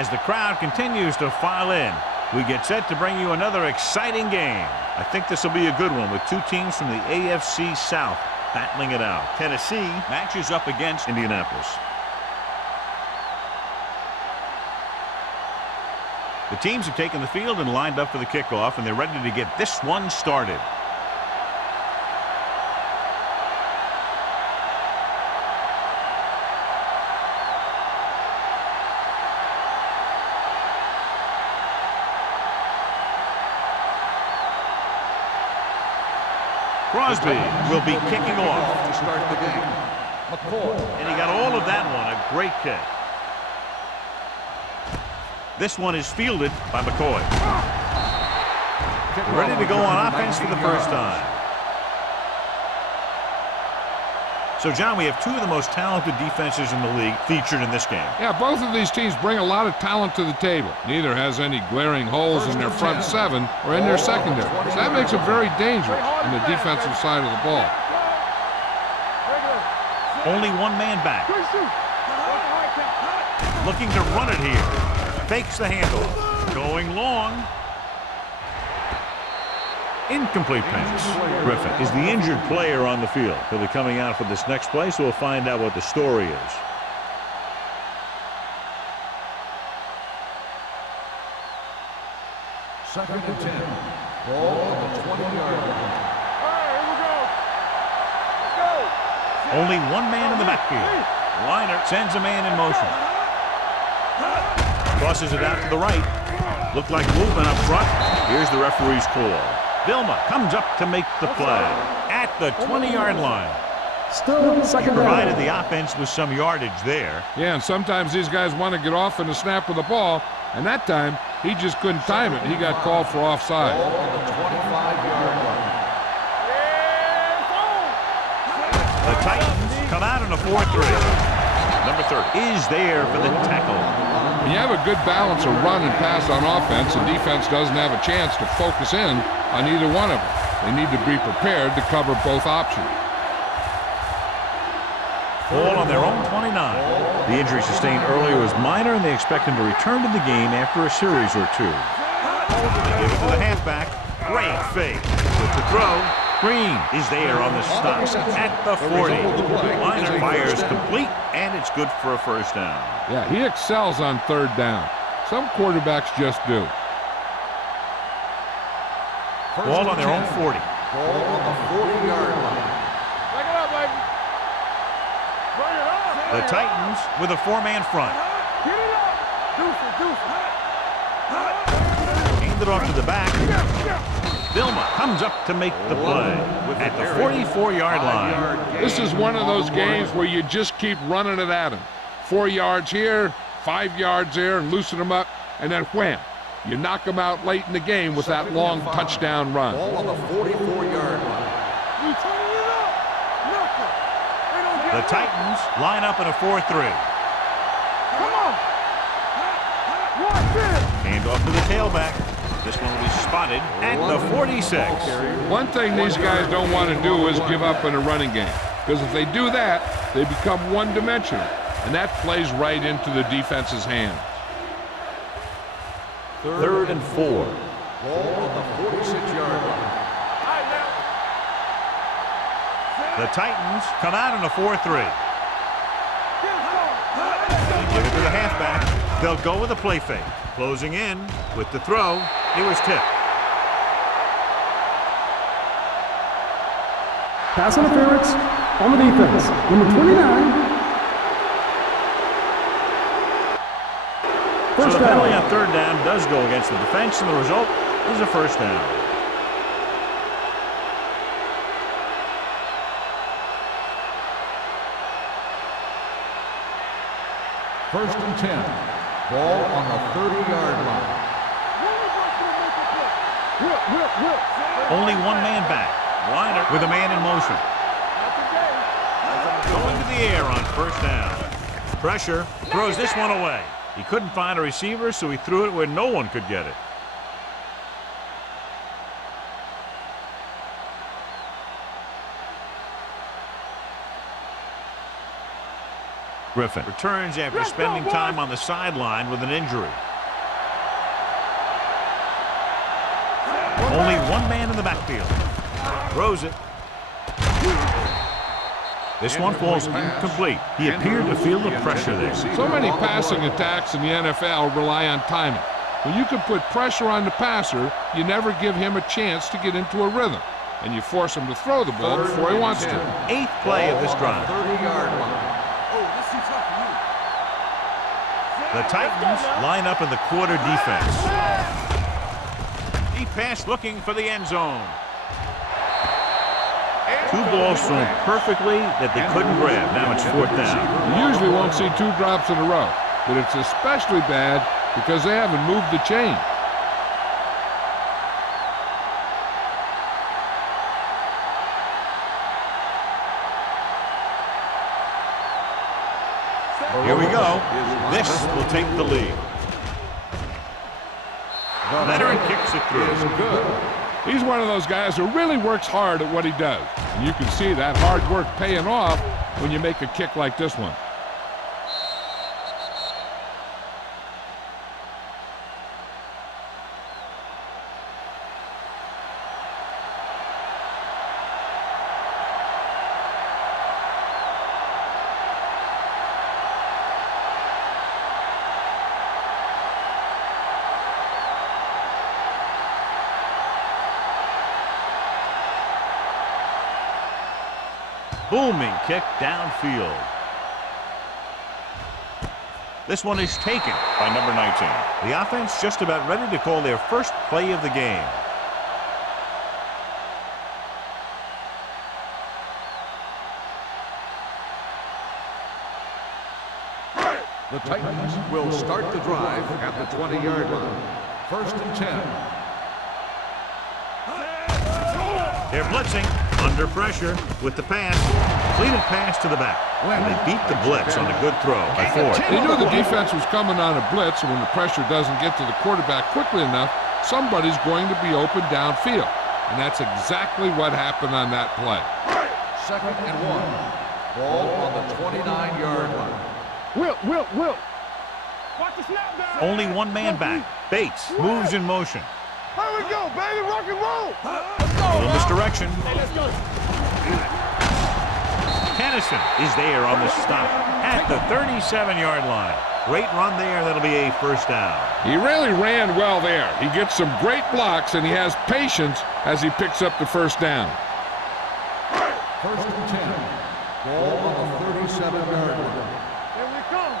As the crowd continues to file in, we get set to bring you another exciting game. I think this will be a good one with two teams from the AFC South battling it out. Tennessee matches up against Indianapolis. The teams have taken the field and lined up for the kickoff, and they're ready to get this one started. Crosby will be kicking off to start the game. And he got all of that one, a great kick. This one is fielded by McCoy. Ready to go on offense for the first time. So, John, we have two of the most talented defenses in the league featured in this game. Yeah, both of these teams bring a lot of talent to the table. Neither has any glaring holes in their front seven or in their secondary. So that makes them very dangerous on the defensive side of the ball. Only one man back. Looking to run it here. Fakes the handoff. Going long. Incomplete pass. Griffin is the injured player on the field. He'll be coming out for this next play, so we'll find out what the story is. Second and 10. Ball on the 20-yard line. All right, here we go. Let's go. Only one man in the backfield. Liner sends a man in motion. Crosses it out to the right. Looked like movement up front. Here's the referee's call. Vilma comes up to make the play at the 20-yard line. Still second down. Provided the offense with some yardage there. Yeah, and sometimes these guys want to get off in the snap of the ball, and that time he just couldn't time it. He got called for offside. Ball on the 25-yard line. The Titans come out in a 4-3. Number 30 is there for the tackle. When you have a good balance of run and pass on offense, the defense doesn't have a chance to focus in on either one of them. They need to be prepared to cover both options. Ball on their own 29. The injury sustained earlier was minor, and they expect him to return to the game after a series or two. They give it to the halfback. Great fake. With the throw, Green is there on the stop at the 40. Liner fires complete, and it's good for a first down. Yeah, he excels on third down. Some quarterbacks just do. Ball on their own 40. Ball on the 40-yard line. Bring it up, baby. Bring it up. The Titans with a four-man front. Get it up. Deuce. Hand it off to the back. Vilma comes up to make the play at the 44-yard line. This is one of those games where you just keep running it at him. 4 yards here, 5 yards there, and loosen them up, and then wham. You knock them out late in the game with that long touchdown run. Ball on the 44-yard line. The Titans line up in a 4-3. Come on. Watch this. Hand off to the tailback. This one will be spotted at the 46. One thing these guys don't want to do is give up in a running game, because if they do that, they become one-dimensional, and that plays right into the defense's hands. Third and 4. Ball on the 46-yard line. The Titans come out in a 4-3. They give it to the halfback. They'll go with a play fake. Closing in with the throw. It was tipped. Pass interference on the defense. Number 29. So the penalty on third down does go against the defense, and the result is a first down. First and 10. Ball on the 30-yard line. Only one man back. Liner with a man in motion. Going to the air on first down. Pressure, throws this one away. He couldn't find a receiver, so he threw it where no one could get it. Griffin returns after spending time on the sideline with an injury. Only one man in the backfield. Throws it. This one falls incomplete. He appeared to feel the pressure there. So many passing attacks in the NFL rely on timing. When you can put pressure on the passer, you never give him a chance to get into a rhythm, and you force him to throw the ball before he wants to. 8th play of this drive. 30-yard line. Oh, this is tough for you. The Titans line up in the quarter defense. Deep pass looking for the end zone. 2 balls thrown perfectly that they couldn't grab. Now it's 4th down. You usually won't see 2 drops in a row, but it's especially bad because they haven't moved the chain. Here we go. This will take the lead. Veteran kicks it through. He's one of those guys who really works hard at what he does. And you can see that hard work paying off when you make a kick like this one. Booming kick downfield. This one is taken by number 19. The offense just about ready to call their first play of the game. The Titans will start the drive at the 20-yard line. 1st and 10. They're blitzing, under pressure, with the pass. Completed pass to the back. And they beat the blitz on a good throw by Ford. They knew the defense was coming on a blitz, and when the pressure doesn't get to the quarterback quickly enough, somebody's going to be open downfield. And that's exactly what happened on that play. 2nd and 1. Ball on the 29-yard line. Will. Watch the snap down. Only one man back. Bates moves in motion. Here we go, baby. Rock and roll. A little misdirection. Tennyson is there on the stop at the 37-yard line. Great run there. That'll be a 1st down. He really ran well there. He gets some great blocks, and he has patience as he picks up the 1st down. 1st and 10. Ball on the 37-yard line. Here we come.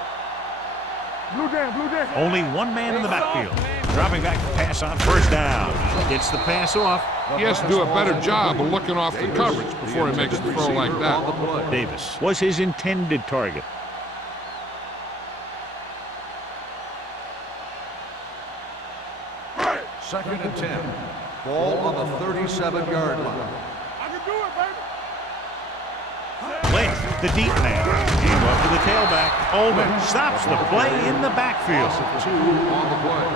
Blue down. Only one man in the backfield. Dropping back to pass on 1st down. Gets the pass off. He has to do a better job of looking off the coverage before he makes a throw like that. Davis was his intended target. Second and 10. Ball on the 37-yard line. I can do it, baby. Lynch, the deep man. Hand off to the tailback. Ullman stops the play in the backfield. 2 on the play.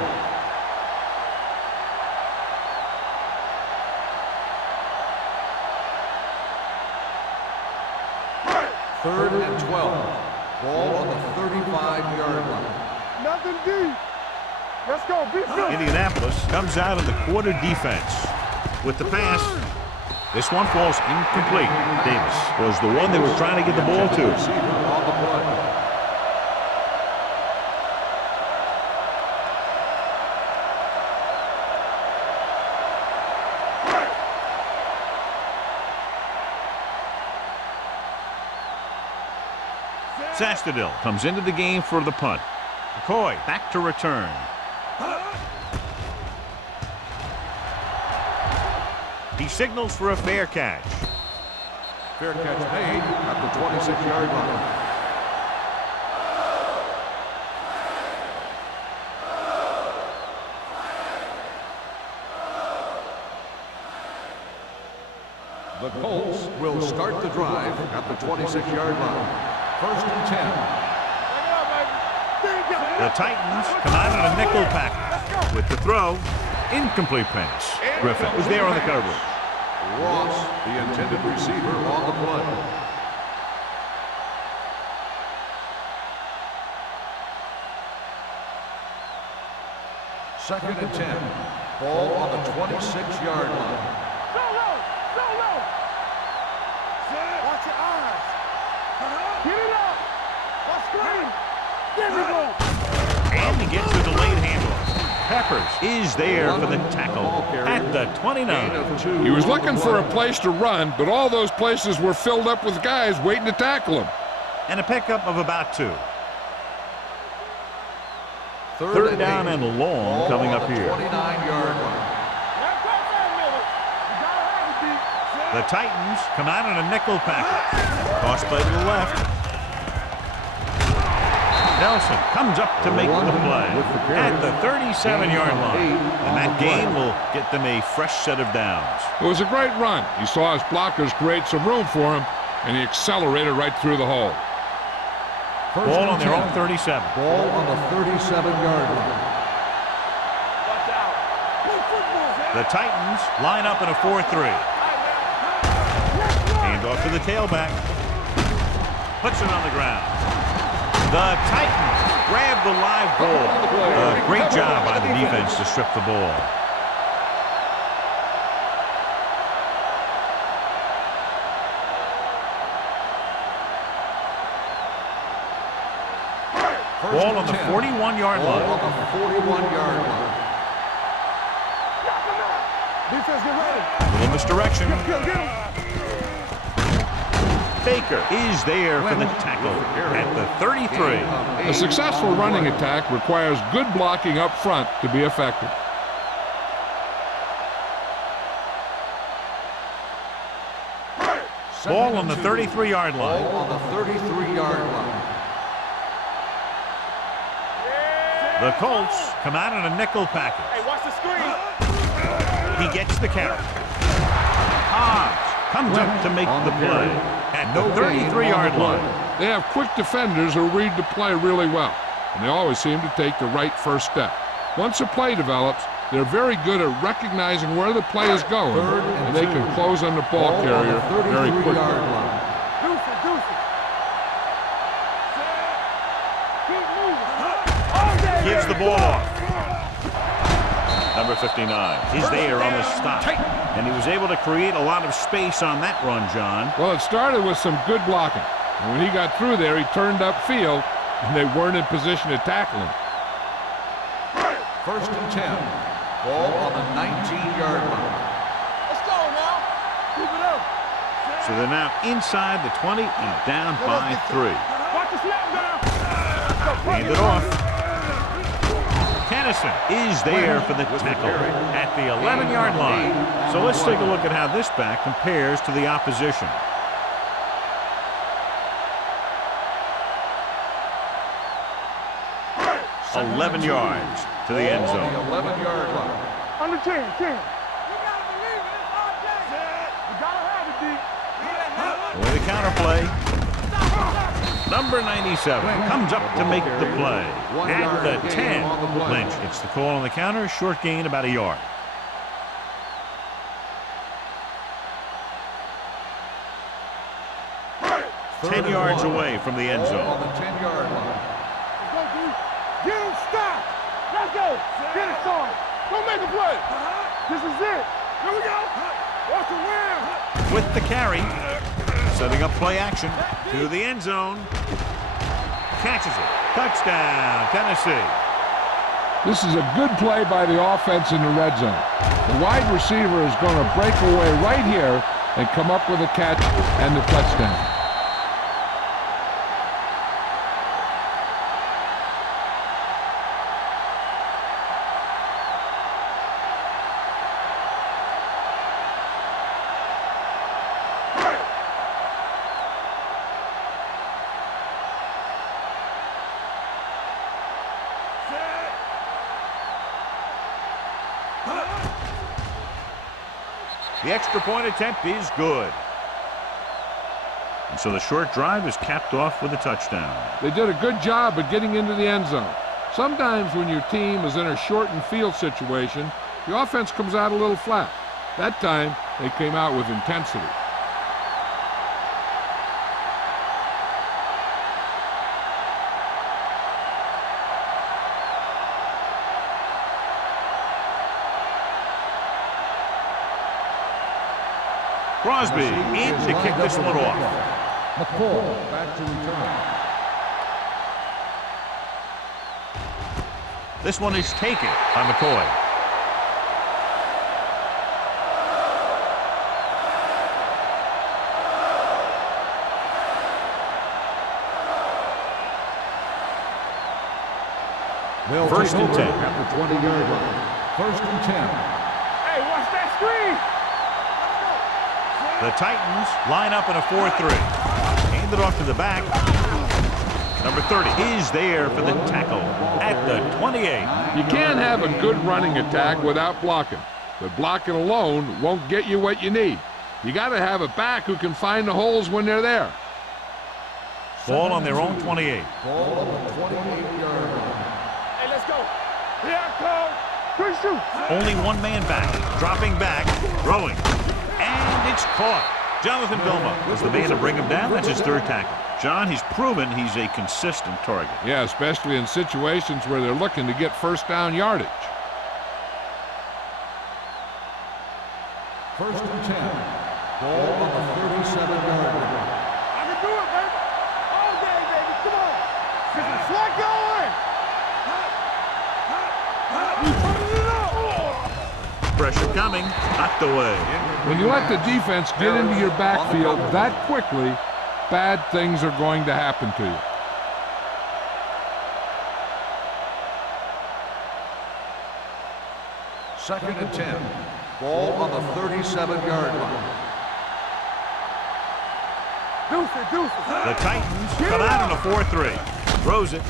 Third and 12. Ball on the 35-yard line. Nothing deep. Let's go. Be good. Indianapolis comes out of the quarter defense with the pass. This one falls incomplete. Davis was the one they were trying to get the ball to. Receiver on the play. Sastadil comes into the game for the punt. McCoy back to return. He signals for a fair catch. Fair catch made at the 26-yard line. The Colts will start the drive at the 26-yard line. 1st and 10. The Titans come out in a nickel package with the throw. Incomplete pass. Griffin was there on the coverage. Ross, the intended receiver, on the play. Second and 10. Ball on the 26-yard line. Solo! Solo! Watch your eyes. Get it up. Watch screen. There we go. And he gets the delayed handoff. Peppers is there for the tackle at the 29. He was looking for a place to run, but all those places were filled up with guys waiting to tackle him. And a pickup of about 2. Third down and long coming up here. 29-yard line. The Titans come out in a nickel package. Toss play to the left. Nelson comes up to make the play at the 37-yard line. And that gain will get them a fresh set of downs. It was a great run. He saw his blockers create some room for him, and he accelerated right through the hole. Ball on their own 37. Ball on the 37-yard line. The Titans line up in a 4-3. Hand off to the tailback. Puts it on the ground. The Titans grab the live ball. A great job by the defense to strip the ball. Ball on the 41-yard line. Ball on the 41-yard line. Defense, get ready. Little misdirection. Get him. Baker is there for the tackle at the 33. A successful running attack requires good blocking up front to be effective. Ball on the 33-yard line. Ball on the 33-yard line. The Colts come out in a nickel package. Hey, watch the screen. He gets the carry. Hobbs comes up to make the play at the 33-yard line. They have quick defenders who read the play really well, and they always seem to take the right first step. Once a play develops, they're very good at recognizing where the play is going, and they can close on the ball carrier very quickly. Deuce it, deuce it. Keep moving. Gives the ball off. Number 59 is there on the stop. And he was able to create a lot of space on that run, John. Well, it started with some good blocking. And when he got through there, he turned upfield, and they weren't in position to tackle him. First and 10. Ball on the 19-yard line. Let's go now. Keep it up. So they're now inside the 20 and down by 3. Watch the snap down. Hand it off. Kennison is there for the tackle at the 11-yard line. So let's take a look at how this back compares to the opposition. Second 11 and 2. yards to the end Ball on zone. the 11-yard line. Under 10, 10. You gotta believe it. It's all day. You gotta have it, D. With a counterplay. Number 97 comes up to make the play at the 10. Lynch gets the call on the counter. Short gain about a yard. Third 10 and yards 1. away from the end Ball zone. on the 10-yard line. Let's go, D. Get him stopped. Let's go. Get it started. Don't make a play. This is it. Here we go. Watch the wheel. With the carry. Setting up play action to the end zone. Catches it. Touchdown, Tennessee. This is a good play by the offense in the red zone. The wide receiver is going to break away right here and come up with a catch and the touchdown. The extra point attempt is good. And so the short drive is capped off with a touchdown. They did a good job of getting into the end zone. Sometimes when your team is in a shortened field situation, the offense comes out a little flat. That time, they came out with intensity. Crosby in to kick this one off. McCall back to return. This one is taken by McCoy. They'll First and 10. At the 20-yard line. First and 10. Hey, watch that screen. The Titans line up in a 4-3. Hand it off to the back. Number 30 is there for the tackle at the 28. You can't have a good running attack without blocking, but blocking alone won't get you what you need. You got to have a back who can find the holes when they're there. Ball on their own 28. Ball on the 28-yard line. Hey, let's go. Here I come. Good shoot. Only one man back. Dropping back. Throwing. And it's caught. Jonathan Vilma was the man to bring him down. That's his third tackle. John, he's proven he's a consistent target. Yeah, especially in situations where they're looking to get first down yardage. First and 10. Ball on the 37-yard line. I can do it, baby. All day, baby. Come on. This is what going. We turning it up. Pressure coming. Knocked away. When you let the defense get into your backfield that quickly, bad things are going to happen to you. Second and 10. Ball on the 37-yard line. Deuce. The Titans come out in a 4-3. Throws it.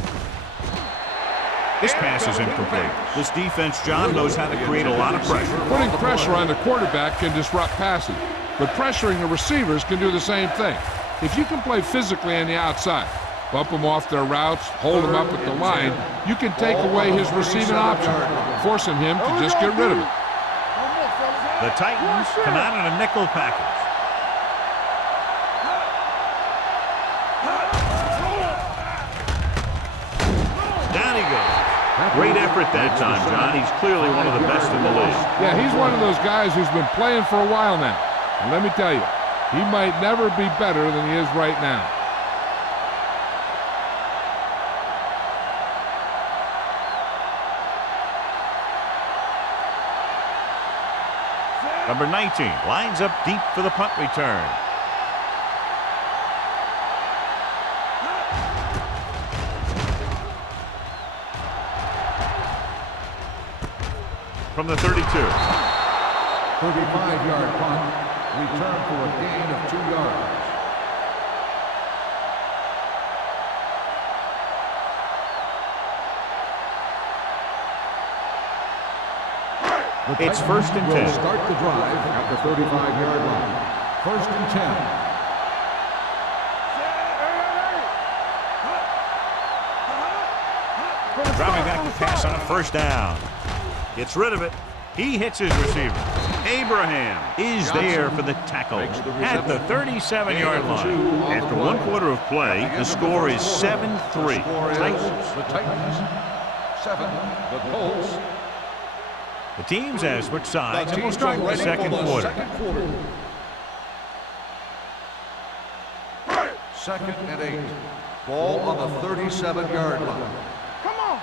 This pass is incomplete. This defense, John, knows how to create a lot of pressure. Putting pressure on the quarterback can disrupt passing, but pressuring the receivers can do the same thing. If you can play physically on the outside, bump them off their routes, hold them up at the line, you can take away his receiving option, forcing him to just get rid of it. The Titans come out in a nickel package. Down he goes. Great effort that time, John. He's clearly one of the best in the league. Yeah, he's one of those guys who's been playing for a while now. And let me tell you, he might never be better than he is right now. Number 19 lines up deep for the punt return. From the 32. 35-yard punt. Return for a gain of 2 yards. It's first and 10. Start the drive at the 35-yard line. First and 10. Dropping back to pass on a first down. Gets rid of it. He hits his receiver. Abraham is there for the tackle at the 37-yard line. After 1 quarter of play, the score is 7-3. The Titans 7. The Colts. The teams have switched sides, and we'll start the second quarter. Second and 8. Ball on the 37-yard line. Come on.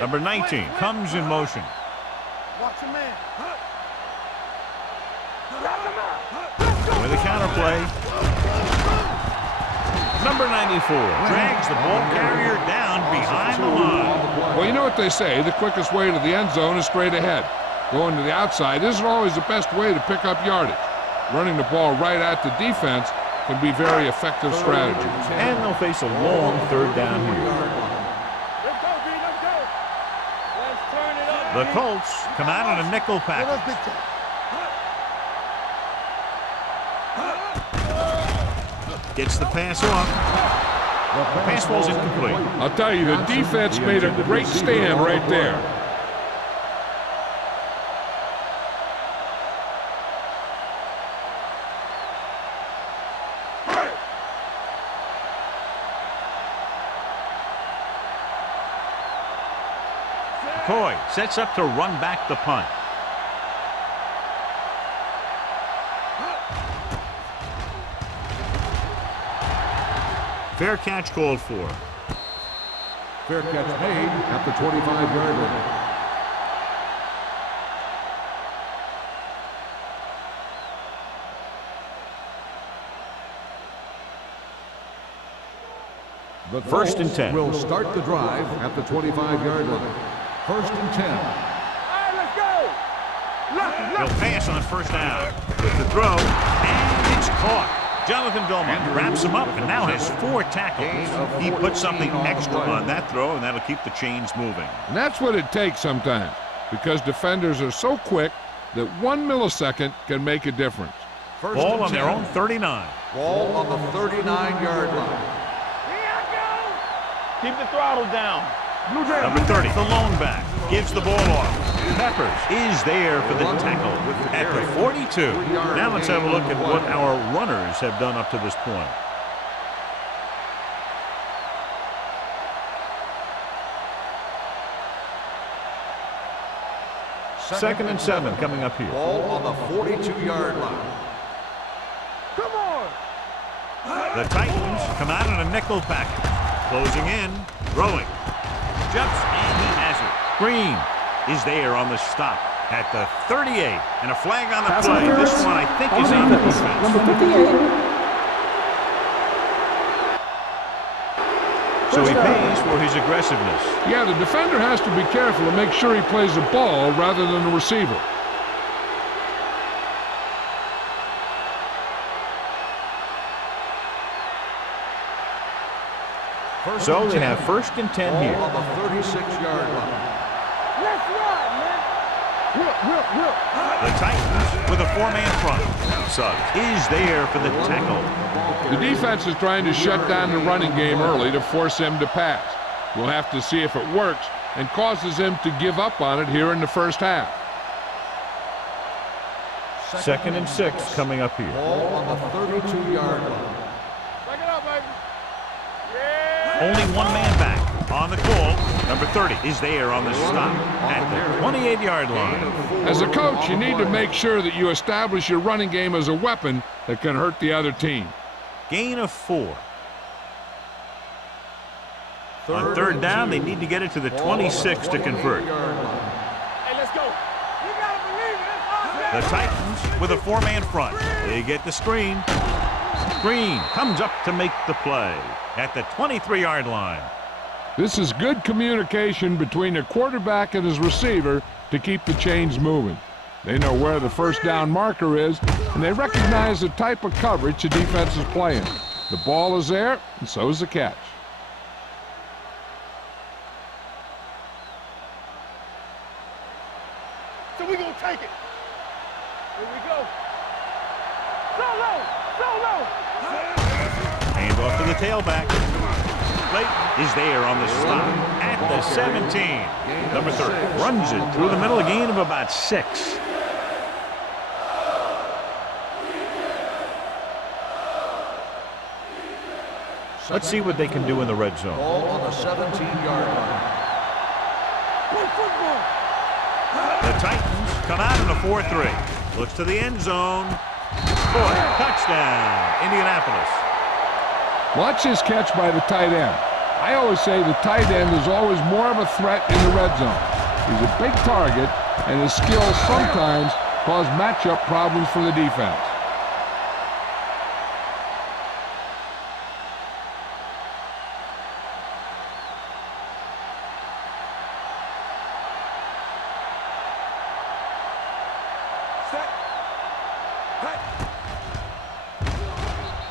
Number 19 comes in motion. Watch your man. With a counterplay. Number 94 drags the ball carrier down behind the line. Well, you know what they say, the quickest way to the end zone is straight ahead. Going to the outside isn't always the best way to pick up yardage. Running the ball right at the defense can be very effective strategy. And they'll face a long third down here. Let's go, B. Let's go. Let's turn it up. The Colts come out in a nickel package. Gets the pass off. The pass ball's incomplete. I'll tell you, the defense made a great stand right there. McCoy sets up to run back the punt. Fair catch called for. Fair catch made at the 25-yard line. The First and Colts 10. will start the drive at the 25-yard line. First and 10. All right, let's go. He'll pass on first down. With the throw, and it's caught. Jonathan Belmont wraps him up and now has 4 tackles. He put something extra on that throw, and that'll keep the chains moving. And that's what it takes sometimes, because defenders are so quick that 1 millisecond can make a difference. First Ball and on their 10. own 39. Ball on the 39-yard line. Keep the throttle down. Number 30, the lone back, gives the ball off. Peppers is there for the tackle at the 42. Now let's have a look at what our runners have done up to this point. Second and 7 coming up here. Ball on the 42-yard line. Come on. The Titans come out in a nickel package. Closing in, throwing. Jumps, and he has it. Green is there on the stop at the 38. And a flag on the play. This one, I think, is on the defense. Number 58. So he pays for his aggressiveness. Yeah, the defender has to be careful to make sure he plays the ball rather than the receiver. So they have first and 10 here. Ball on the 36-yard line. Let's run, man. Whip. The Titans with a 4-man front. Suggs is there for the tackle. The defense is trying to shut down the running game early to force him to pass. We'll have to see if it works and causes him to give up on it here in the first half. Second and 6 coming up here. Ball on the 32-yard line. Back it up, baby. Only 1 man back on the call. Number 30 is there on the stop at the 28-yard line. As a coach, you need to make sure that you establish your running game as a weapon that can hurt the other team. Gain of 4. On third down, they need to get it to the 26 to convert. Hey, let's go. You gotta believe it. The Titans with a 4-man front. They get the screen. Green comes up to make the play at the 23-yard line. This is good communication between the quarterback and his receiver to keep the chains moving. They know where the first down marker is, and they recognize the type of coverage the defense is playing. The ball is there, and so is the catch. So we gonna take it. Here we go. Solo. Hand off to the tailback. Clayton is there on the stop at the 17. Number 30 runs it through the middle, a gain of about 6. Let's see what they can do in the red zone. Ball on the 17-yard line. The Titans come out in a 4-3. Looks to the end zone. Touchdown, Indianapolis. Watch this catch by the tight end. I always say the tight end is always more of a threat in the red zone. He's a big target, and his skills sometimes cause matchup problems for the defense.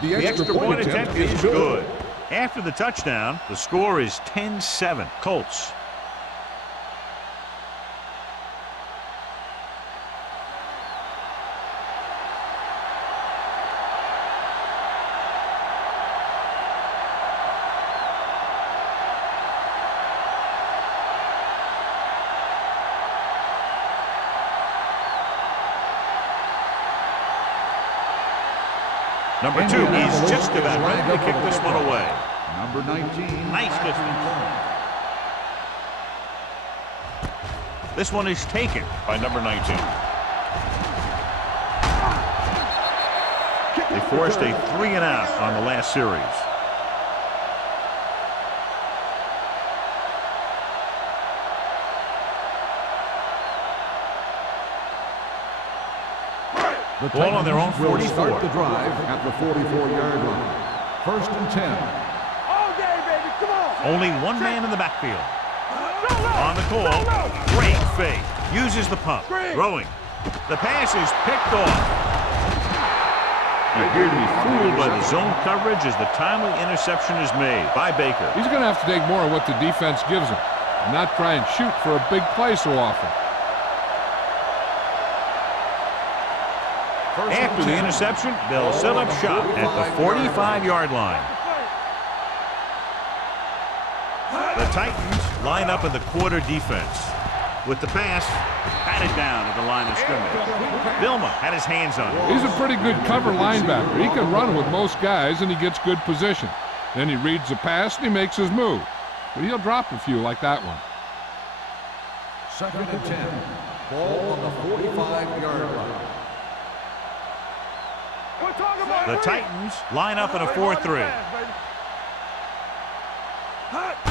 The extra point attempt is good. After the touchdown, the score is 10-7 Colts. Number 2 is just about ready to kick this one away. Number 19. Nice distance. This one is taken by number 19. They forced a 3-and-out on the last series. The Ball on their own Titans will 44. start the drive at the 44-yard line. 1st and 10. All day, baby. Come on. Only one man in the backfield. Go low. On the call, Go low. great fake. Uses the pump. Throwing. The pass is picked off. They appear to be fooled by the zone coverage as the timely interception is made by Baker. He's going to have to take more of what the defense gives him and not try and shoot for a big play so often. After the interception, they'll set up shop at the 45-yard line. The Titans line up in the quarter defense. With the pass, batted down at the line of scrimmage. Vilma had his hands on it. He's a pretty good cover linebacker. He can run with most guys, and he gets good position. Then he reads the pass, and he makes his move. But he'll drop a few like that one. 2nd and 10. Ball on the 45-yard line. The Titans line up in a 4-3.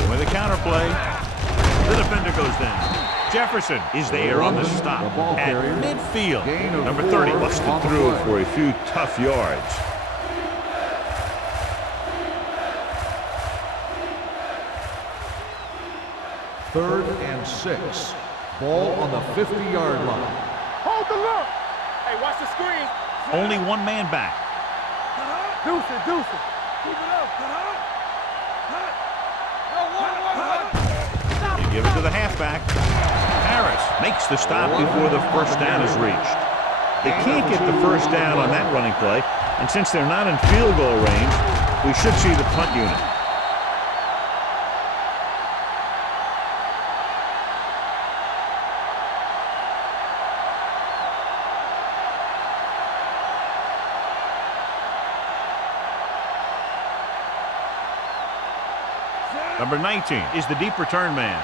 With a counter play, the defender goes down. Jefferson is there on the stop at midfield. Number 30 busted through for a few tough yards. Third and 6. Ball on the 50-yard line. Hold the look. Hey, watch the screen. Only one man back. Deuce it, deuce it. Keep it up. They give it to the halfback. Harris makes the stop before the first down is reached. They can't get the first down on that running play, and since they're not in field goal range, we should see the punt unit. Number 19 is the deep return man.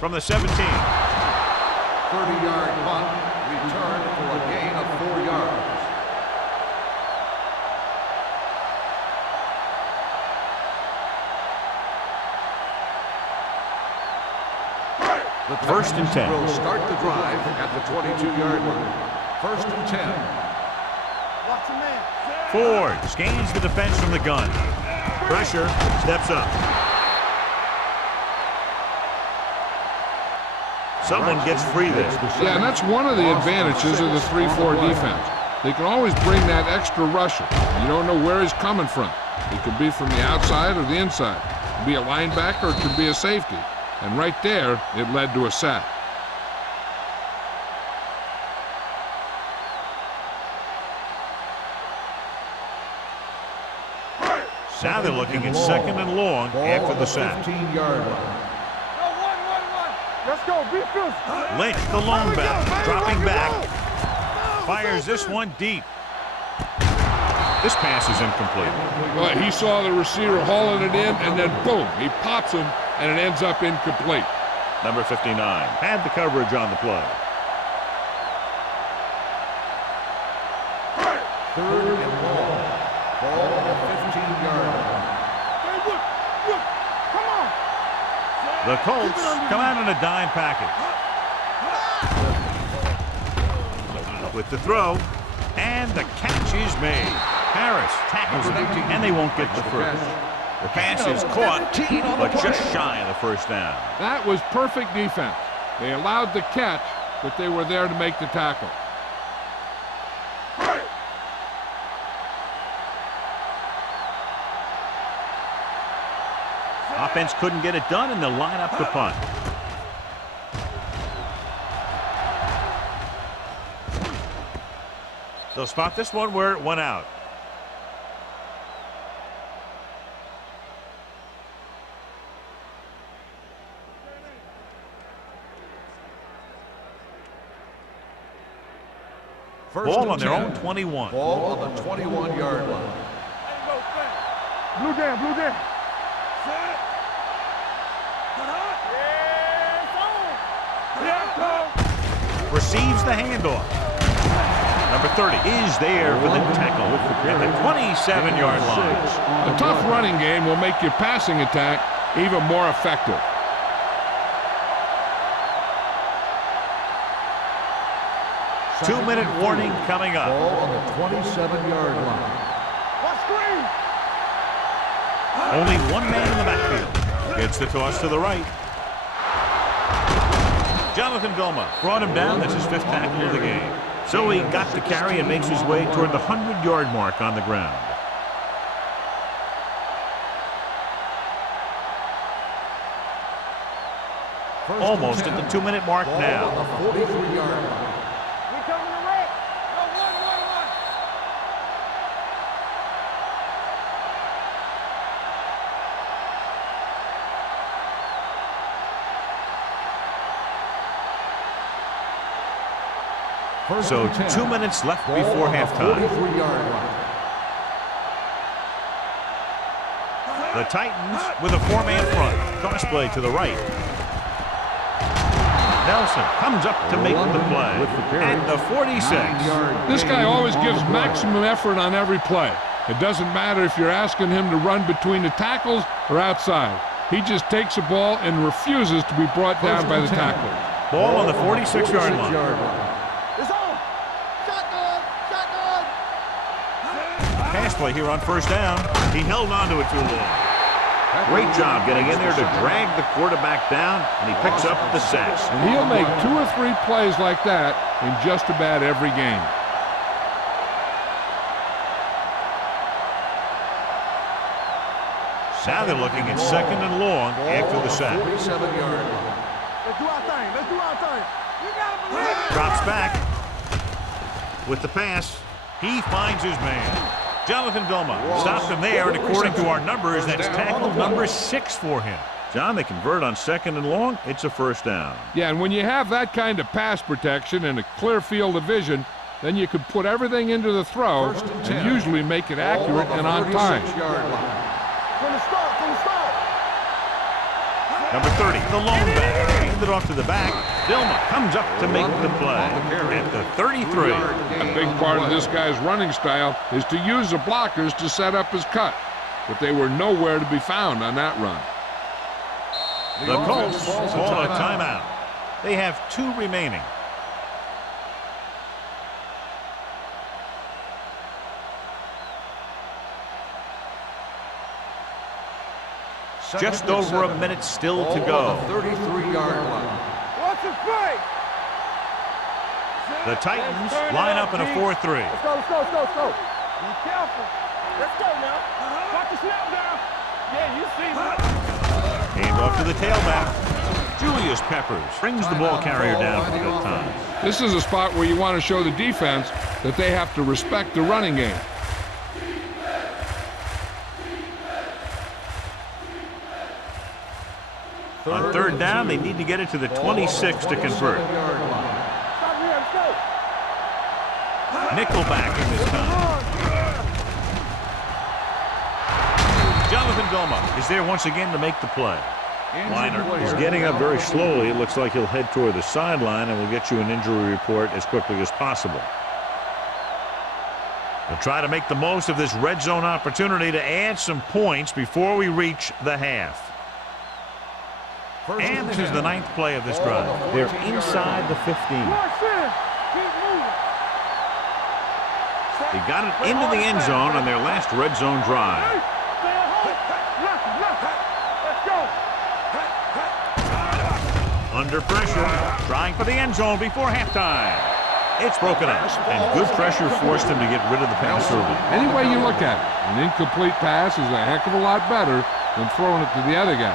From the 17. 30-yard punt, return for a gain of 4 yards. The First and 10. Will start the drive at the 22-yard line. 1st and 10. Watch your man. Ford scans the defense from the gun. Pressure, steps up. Someone gets free there. Yeah, and that's one of the advantages of the 3-4 defense. They can always bring that extra rusher. You don't know where he's coming from. He could be from the outside or the inside. It could be a linebacker, it could be a safety. And right there, it led to a sack. Now they're looking at 2nd and long after the sack. 15-yard line. Let's go. Be fierce. Lynch, the lone back, dropping back. Fires this one deep. This pass is incomplete. Well, he saw the receiver hauling it in, and then boom, he pops him, and it ends up incomplete. Number 59 had the coverage on the play. 3rd and long. Ball on the 15-yard line. Hey, look. Come on. The Colts come out in a dime package. With the throw, and the catch is made. Harris tackles it, and they won't get the first. The pass is caught, but just shy of the first down. That was perfect defense. They allowed the catch, but they were there to make the tackle. Offense couldn't get it done, and they'll line up to punt. They'll spot this one where it went out. Ball on their own 21. Ball on the 21-yard line. Blue down, blue down. Receives the handoff. Number 30 is there for the tackle at the 27-yard line. A tough running game will make your passing attack even more effective. Two-minute warning coming up. Ball on the 27-yard line. Watch screen. Only one man in the backfield. Gets the toss to the right. Jonathan Vilma brought him down. That's his 5th tackle of the game. So he got the carry and makes his way toward the 100-yard mark on the ground. Almost at the 2-minute mark now. On the 43-yard line. We coming to wreck. Go, 1. So 2 minutes left before halftime. 43-yard line. The Titans with a 4-man front. Toss play to the right. Nelson comes up to make the play at the 46. This guy always gives maximum effort on every play. It doesn't matter if you're asking him to run between the tackles or outside. He just takes the ball and refuses to be brought down by the tackle. Ball on the 46-yard line. It's on. Shotgun. Pass play here on first down. He held on to it too long. Great job getting in there to drag the quarterback down, and he picks up the sacks. And he'll make 2 or 3 plays like that in just about every game. Now they're looking at 2nd and long after the sack. 47-yard line. Let's do our thing. You gotta believe it. Drops back with the pass. He finds his man. Jonathan Vilma stopped him there, and according to our numbers, that's tackle number 6 for him. John, they convert on 2nd and long. It's a first down. Yeah, and when you have that kind of pass protection and a clear field of vision, then you can put everything into the throw and usually make it accurate and on time. From the start. Number 30, the lone back. Handed off to the back. Vilma comes up to make the play at the 33. A big part of this guy's running style is to use the blockers to set up his cut, but they were nowhere to be found on that run. The Colts call a timeout. They have 2 remaining. Just over a minute still to go. 33-yard line. Watch the play. The Titans line up in a 4-3. Let's go. Be careful. Let's go now. Watch the snap down. Yeah, you see me. Hand off to the tailback. Julius Peppers brings the ball carrier down for good time. This is a spot where you want to show the defense that they have to respect the running game. On 3rd down, they need to get it to the 26 to convert. Nickelback in this time. Jonathan Vilma is there once again to make the play. Liner is getting up very slowly. It looks like he'll head toward the sideline, and we'll get you an injury report as quickly as possible. We'll try to make the most of this red zone opportunity to add some points before we reach the half. And this is the 9th play of this drive. They're inside the 15. They got it into the end zone on their last red zone drive. Under pressure, trying for the end zone before halftime. It's broken up, and good pressure forced him to get rid of the pass early. Any way you look at it, an incomplete pass is a heck of a lot better than throwing it to the other guy.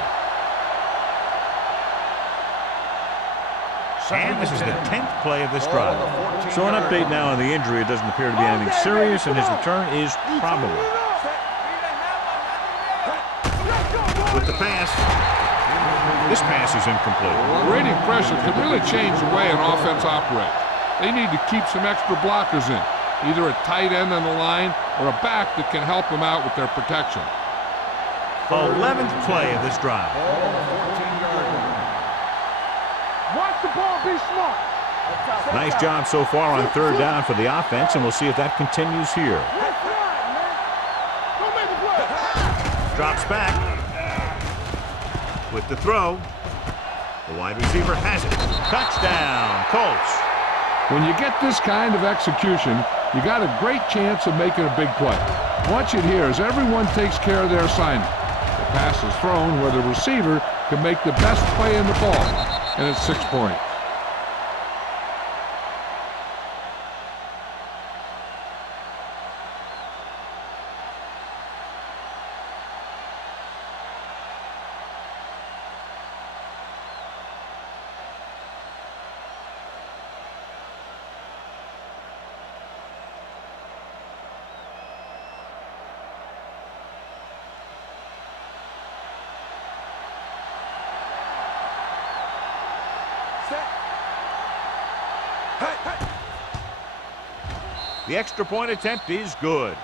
And this is the 10th play of this drive. So an update now on the injury. It doesn't appear to be anything serious, and his return is probable. With the pass, this pass is incomplete. Creating pressure can really change the way an offense operates. They need to keep some extra blockers in, either a tight end on the line or a back that can help them out with their protection. 11th play of this drive. Watch the ball, be smart. Nice job so far on third down for the offense, and we'll see if that continues here. Drops back with the throw. The wide receiver has it. Touchdown, Colts. When you get this kind of execution, you got a great chance of making a big play. Watch it here as everyone takes care of their assignment. The pass is thrown where the receiver can make the best play in the ball, and it's 6 points. The extra point attempt is good.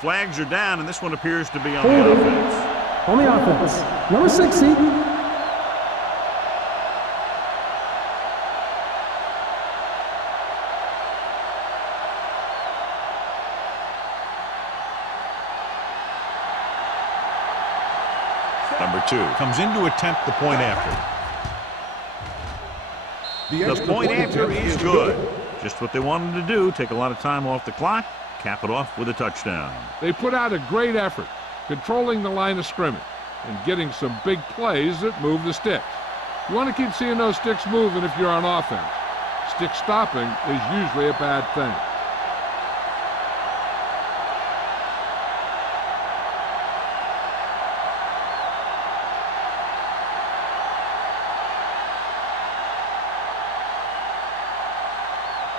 Flags are down, and this one appears to be on the offense. On the offense. Number 60. Number 2 comes in to attempt the point after. The point after is good. Just what they wanted to do, take a lot of time off the clock, cap it off with a touchdown. They put out a great effort, controlling the line of scrimmage and getting some big plays that move the sticks. You want to keep seeing those sticks moving if you're on offense. Stick stopping is usually a bad thing.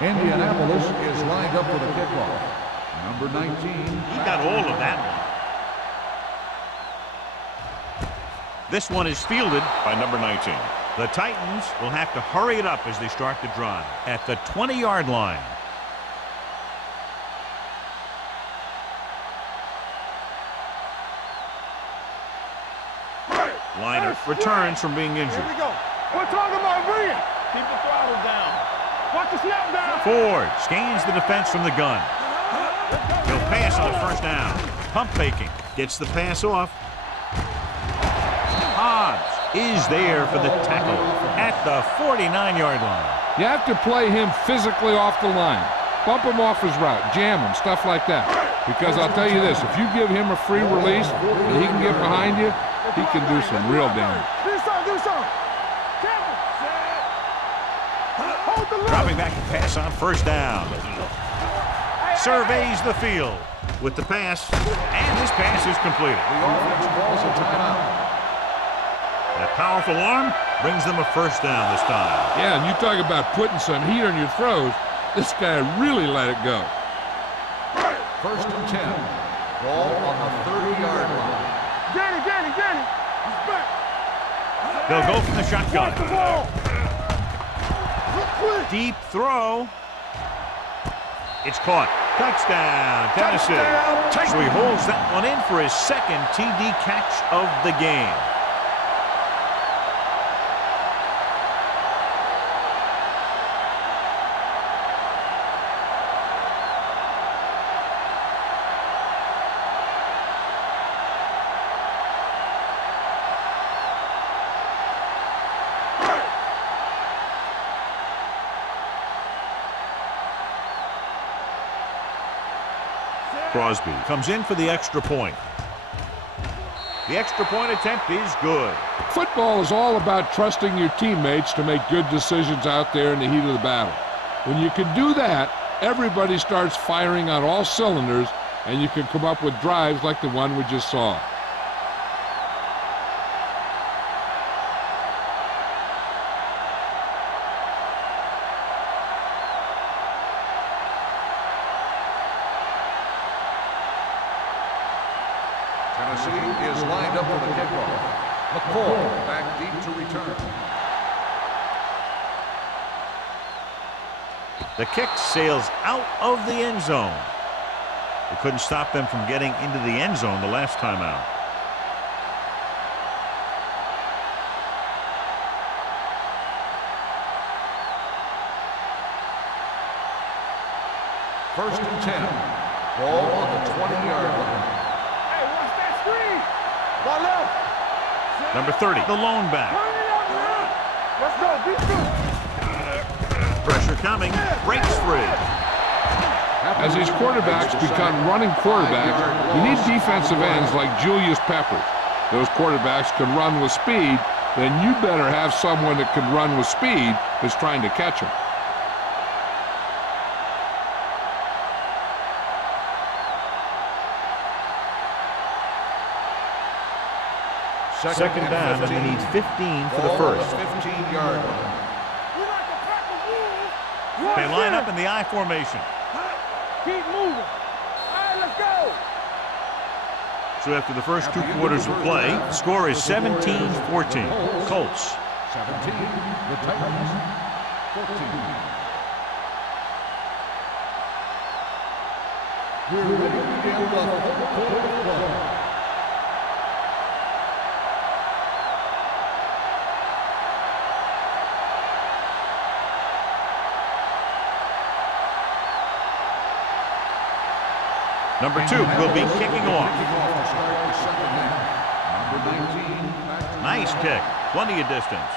Indianapolis is lined up for the kickoff. Number 19. He got all of that one. This one is fielded by number 19. The Titans will have to hurry it up as they start the drive at the 20-yard line. Liner returns from being injured. Here we go. We're talking about bringing. Keep the throttle down. Watch the snap down. Ford scans the defense from the gun. He'll pass on the first down. Pump faking. Gets the pass off. Hobbs is there for the tackle at the 49-yard line. You have to play him physically off the line. Bump him off his route, jam him, stuff like that. Because I'll tell you this, if you give him a free release and he can get behind you, he can do some real damage. Do something. Dropping back to pass on first down. Surveys the field with the pass, and this pass is completed. The offense calls a timeout. That powerful arm brings them a first down this time. Yeah, and you talk about putting some heat on your throws, this guy really let it go. First and 10. Ball on the 30-yard line. Get it. He's back. They'll go from the shotgun. Watch the ball. Deep throw. It's caught. Touchdown, Tennessee. So he holds that one in for his second TD catch of the game. Crosby comes in for the extra point. The extra point attempt is good. Football is all about trusting your teammates to make good decisions out there in the heat of the battle. When you can do that, everybody starts firing on all cylinders, and you can come up with drives like the one we just saw. Tennessee is lined up for the kickoff. McCall back deep to return. The kick sails out of the end zone. It couldn't stop them from getting into the end zone the last time out. First and 10. Ball on the 20-yard line. Hey, watch that screen. My left. Number 30, the lone back. Turn it up, man. Let's go. Be true. Pressure coming. Breaks free. As these quarterbacks become running quarterbacks, you need defensive ends like Julius Peppers. Those quarterbacks can run with speed, then you better have someone that can run with speed that's trying to catch them. Second down, and they need 15 for the first. 15-yard line. We like to pack the wolves. They line up in the I formation. Keep moving. All right, let's go. So after the first 2 quarters of play, the score is 17-14. Colts. 17. The Titans. 14. We're ready to begin the fourth quarter of play. Number 2 will be kicking off. Nice kick. Plenty of distance.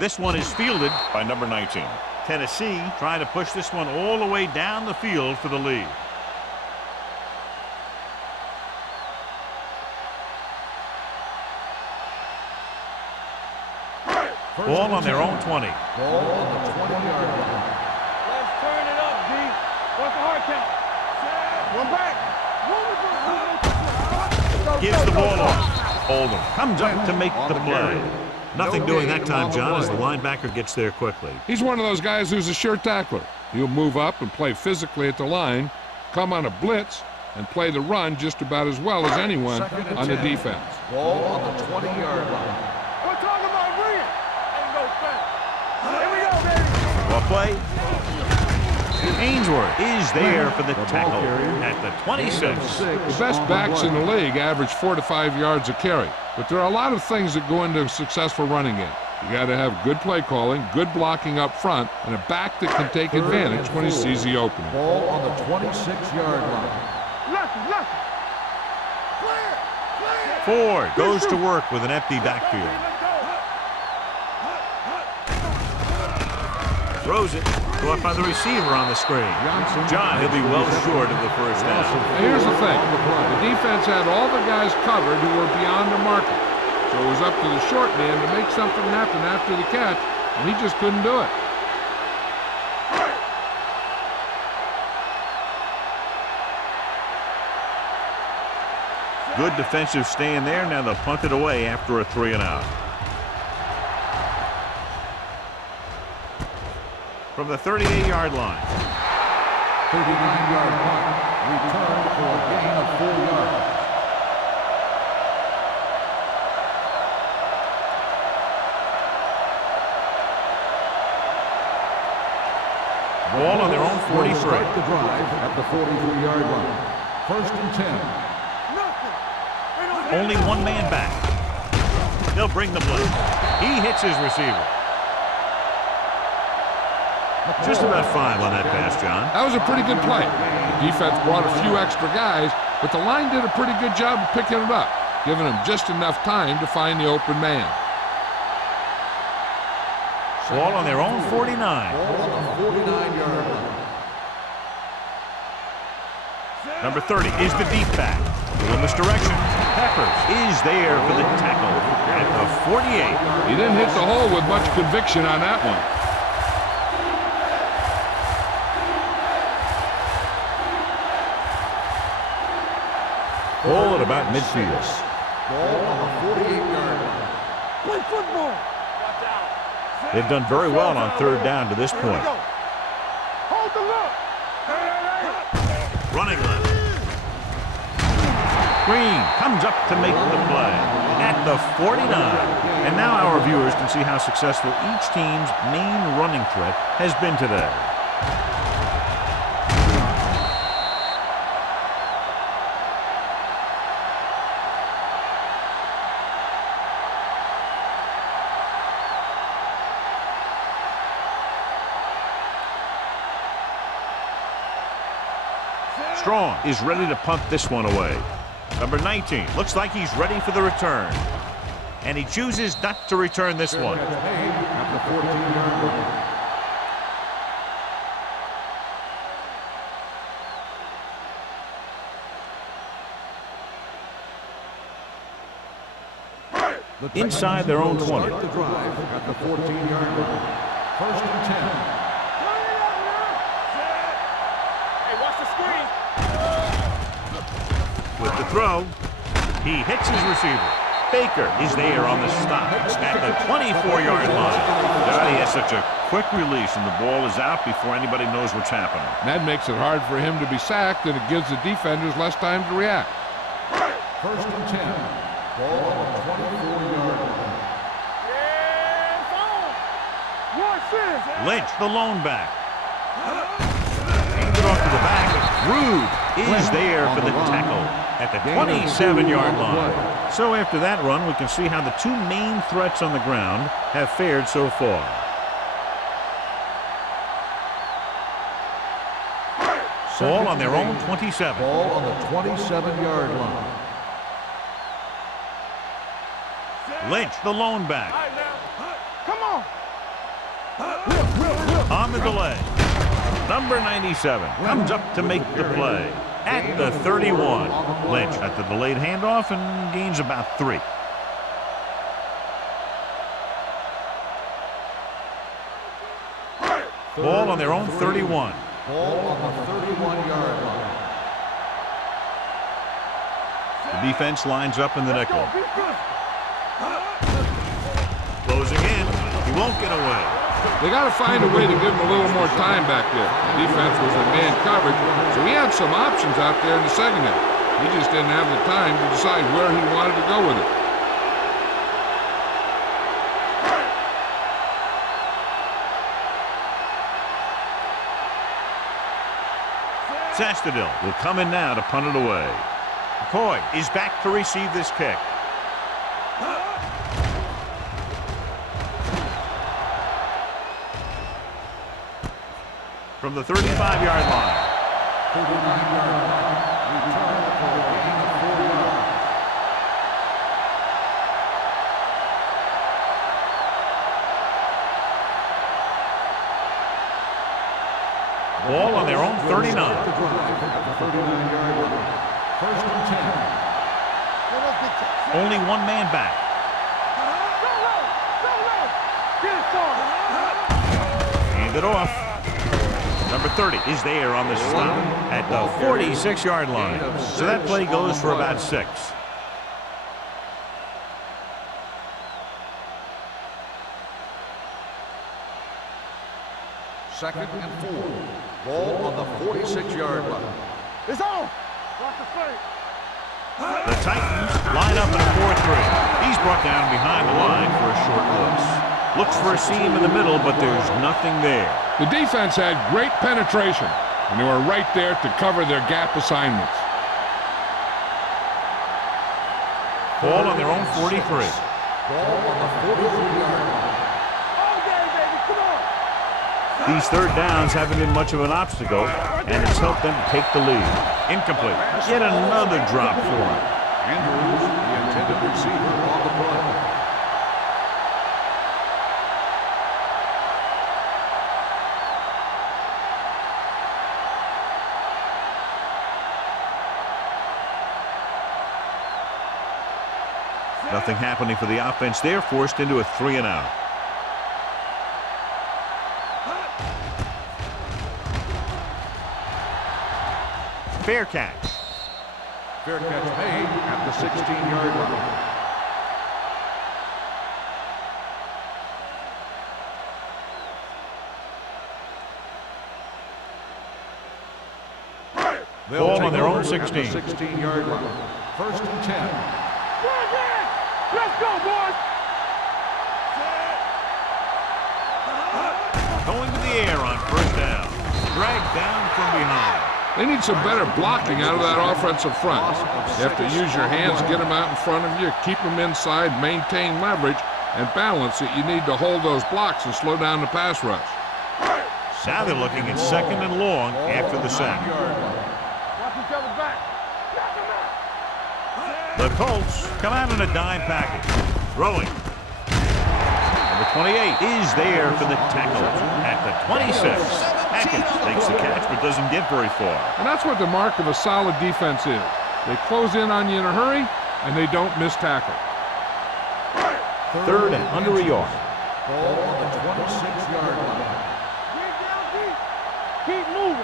This one is fielded by number 19. Tennessee trying to push this one all the way down the field for the lead. Ball on their own 20. Ball on the 20-yard line. Let's turn it up, D. What's the hard count? One back. Gives the ball off. Oldham comes up to make the play. Nothing doing that time, John, as the linebacker gets there quickly. He's one of those guys who's a sure tackler. He'll move up and play physically at the line, come on a blitz, and play the run just about as well as anyone on the defense. Ball on the 20-yard line. We're talking about bring it. And go fast. Here we go, baby. Well played. Ainsworth is there for the tackle at the 26. The best backs in the league average 4 to 5 yards a carry, but there are a lot of things that go into a successful running game. You got to have good play calling, good blocking up front, and a back that can take advantage when he sees the opening. Ball on the 26-yard line. Lucky. Clear. Ford goes to work with an empty backfield. Throws it. Caught by the receiver on the screen. John, he'll be well short of the first down. Now here's the thing. The defense had all the guys covered who were beyond the marker. So it was up to the short man to make something happen after the catch, and he just couldn't do it. Good defensive stand there. Now they'll punt it away after a 3-and-out. From the 38-yard line. 39-yard punt. Returned for a gain of 4 yards. Ball on their own 43. Start the drive at the 43-yard line. First and 10. Only one man back. They'll bring the blitz. He hits his receiver. Just about 5 on that pass, John. That was a pretty good play. The defense brought a few extra guys, but the line did a pretty good job of picking it up, giving them just enough time to find the open man. Ball on their own 49. Ball on the 49-yard line. Number 30 is the deep back. In this direction, Peppers is there for the tackle at the 48. He didn't hit the hole with much conviction on that one. Ball at about midfield. Ball on the 48-yard line. Play football. They've done very well on 3rd down to this point. Hold the look. Running left. Green comes up to make the play at the 49. And now our viewers can see how successful each team's main running threat has been today. Strong is ready to punt this one away. Number 19 looks like he's ready for the return. And he chooses not to return this one. At the 14-yard line. Inside their own 20. Start the drive at the 14-yard line. 1st and 10. Hey, watch the screen. With the throw, he hits his receiver. Baker is there on the stop at the 24-yard line. He has such a quick release, and the ball is out before anybody knows what's happening. That makes it hard for him to be sacked, and it gives the defenders less time to react. 1st and 10. Ball on the 24-yard line. Yeah, phone. Watch this. Lynch, the lone back. Hands it off to the back. Rude is there for the tackle at the 27-yard line. So after that run, we can see how the two main threats on the ground have fared so far. Ball on their own 27. Ball on the 27-yard line. Lynch, the lone back. All right, now. Come on. On the delay. Number 97 comes up to make the play at the 31. Lynch at the delayed handoff and gains about 3. Ball on their own 31. Ball on the 31-yard line. The defense lines up in the nickel. Closing in. He won't get away. They got to find a way to give him a little more time back there. The defense was in man coverage, so he had some options out there in the secondary. He just didn't have the time to decide where he wanted to go with it. Sastadil will come in now to punt it away. McCoy is back to receive this kick. From the 35-yard line. 39-yard line. Return for a gain of 4 yards. Ball on their own 39. Start the drive at the 39-yard line. 1st and 10. Only one man back. Hand it off. Number 30 is there on the stop at the 46-yard line. So that play goes for about 6. Second and 4. Ball on the 46-yard line. It's on. Watch the fake. The Titans line up in a 4-3. He's brought down behind the line for a short loss. Looks for a seam in the middle, but there's nothing there. The defense had great penetration, and they were right there to cover their gap assignments. Ball on their own 43. Ball on the 43-yard line. All day, baby. Come on. These third downs haven't been much of an obstacle, and it's helped them take the lead. Incomplete. Yet another drop for him. Andrews, the intended receiver on the play. Nothing happening for the offense there, forced into a 3-and-out. Fair catch. Fair catch made at the 16-yard line. Ball on their own 16. 16-yard line. 1st and 10. Let's go, boys. Going to the air on 1st down. Dragged down from behind. They need some better blocking out of that offensive front. You have to use your hands, get them out in front of you, keep them inside, maintain leverage, and balance it. You need to hold those blocks and slow down the pass rush. Now they're looking at 2nd and long after the sack. The Colts come out in a dime package. Throwing. Number 28 is there for the tackle at the 26. Atkins takes the catch but doesn't get very far. And that's what the mark of a solid defense is. They close in on you in a hurry, and they don't miss tackle. Third and under a yard. Ball on the 26-yard line. Keep moving.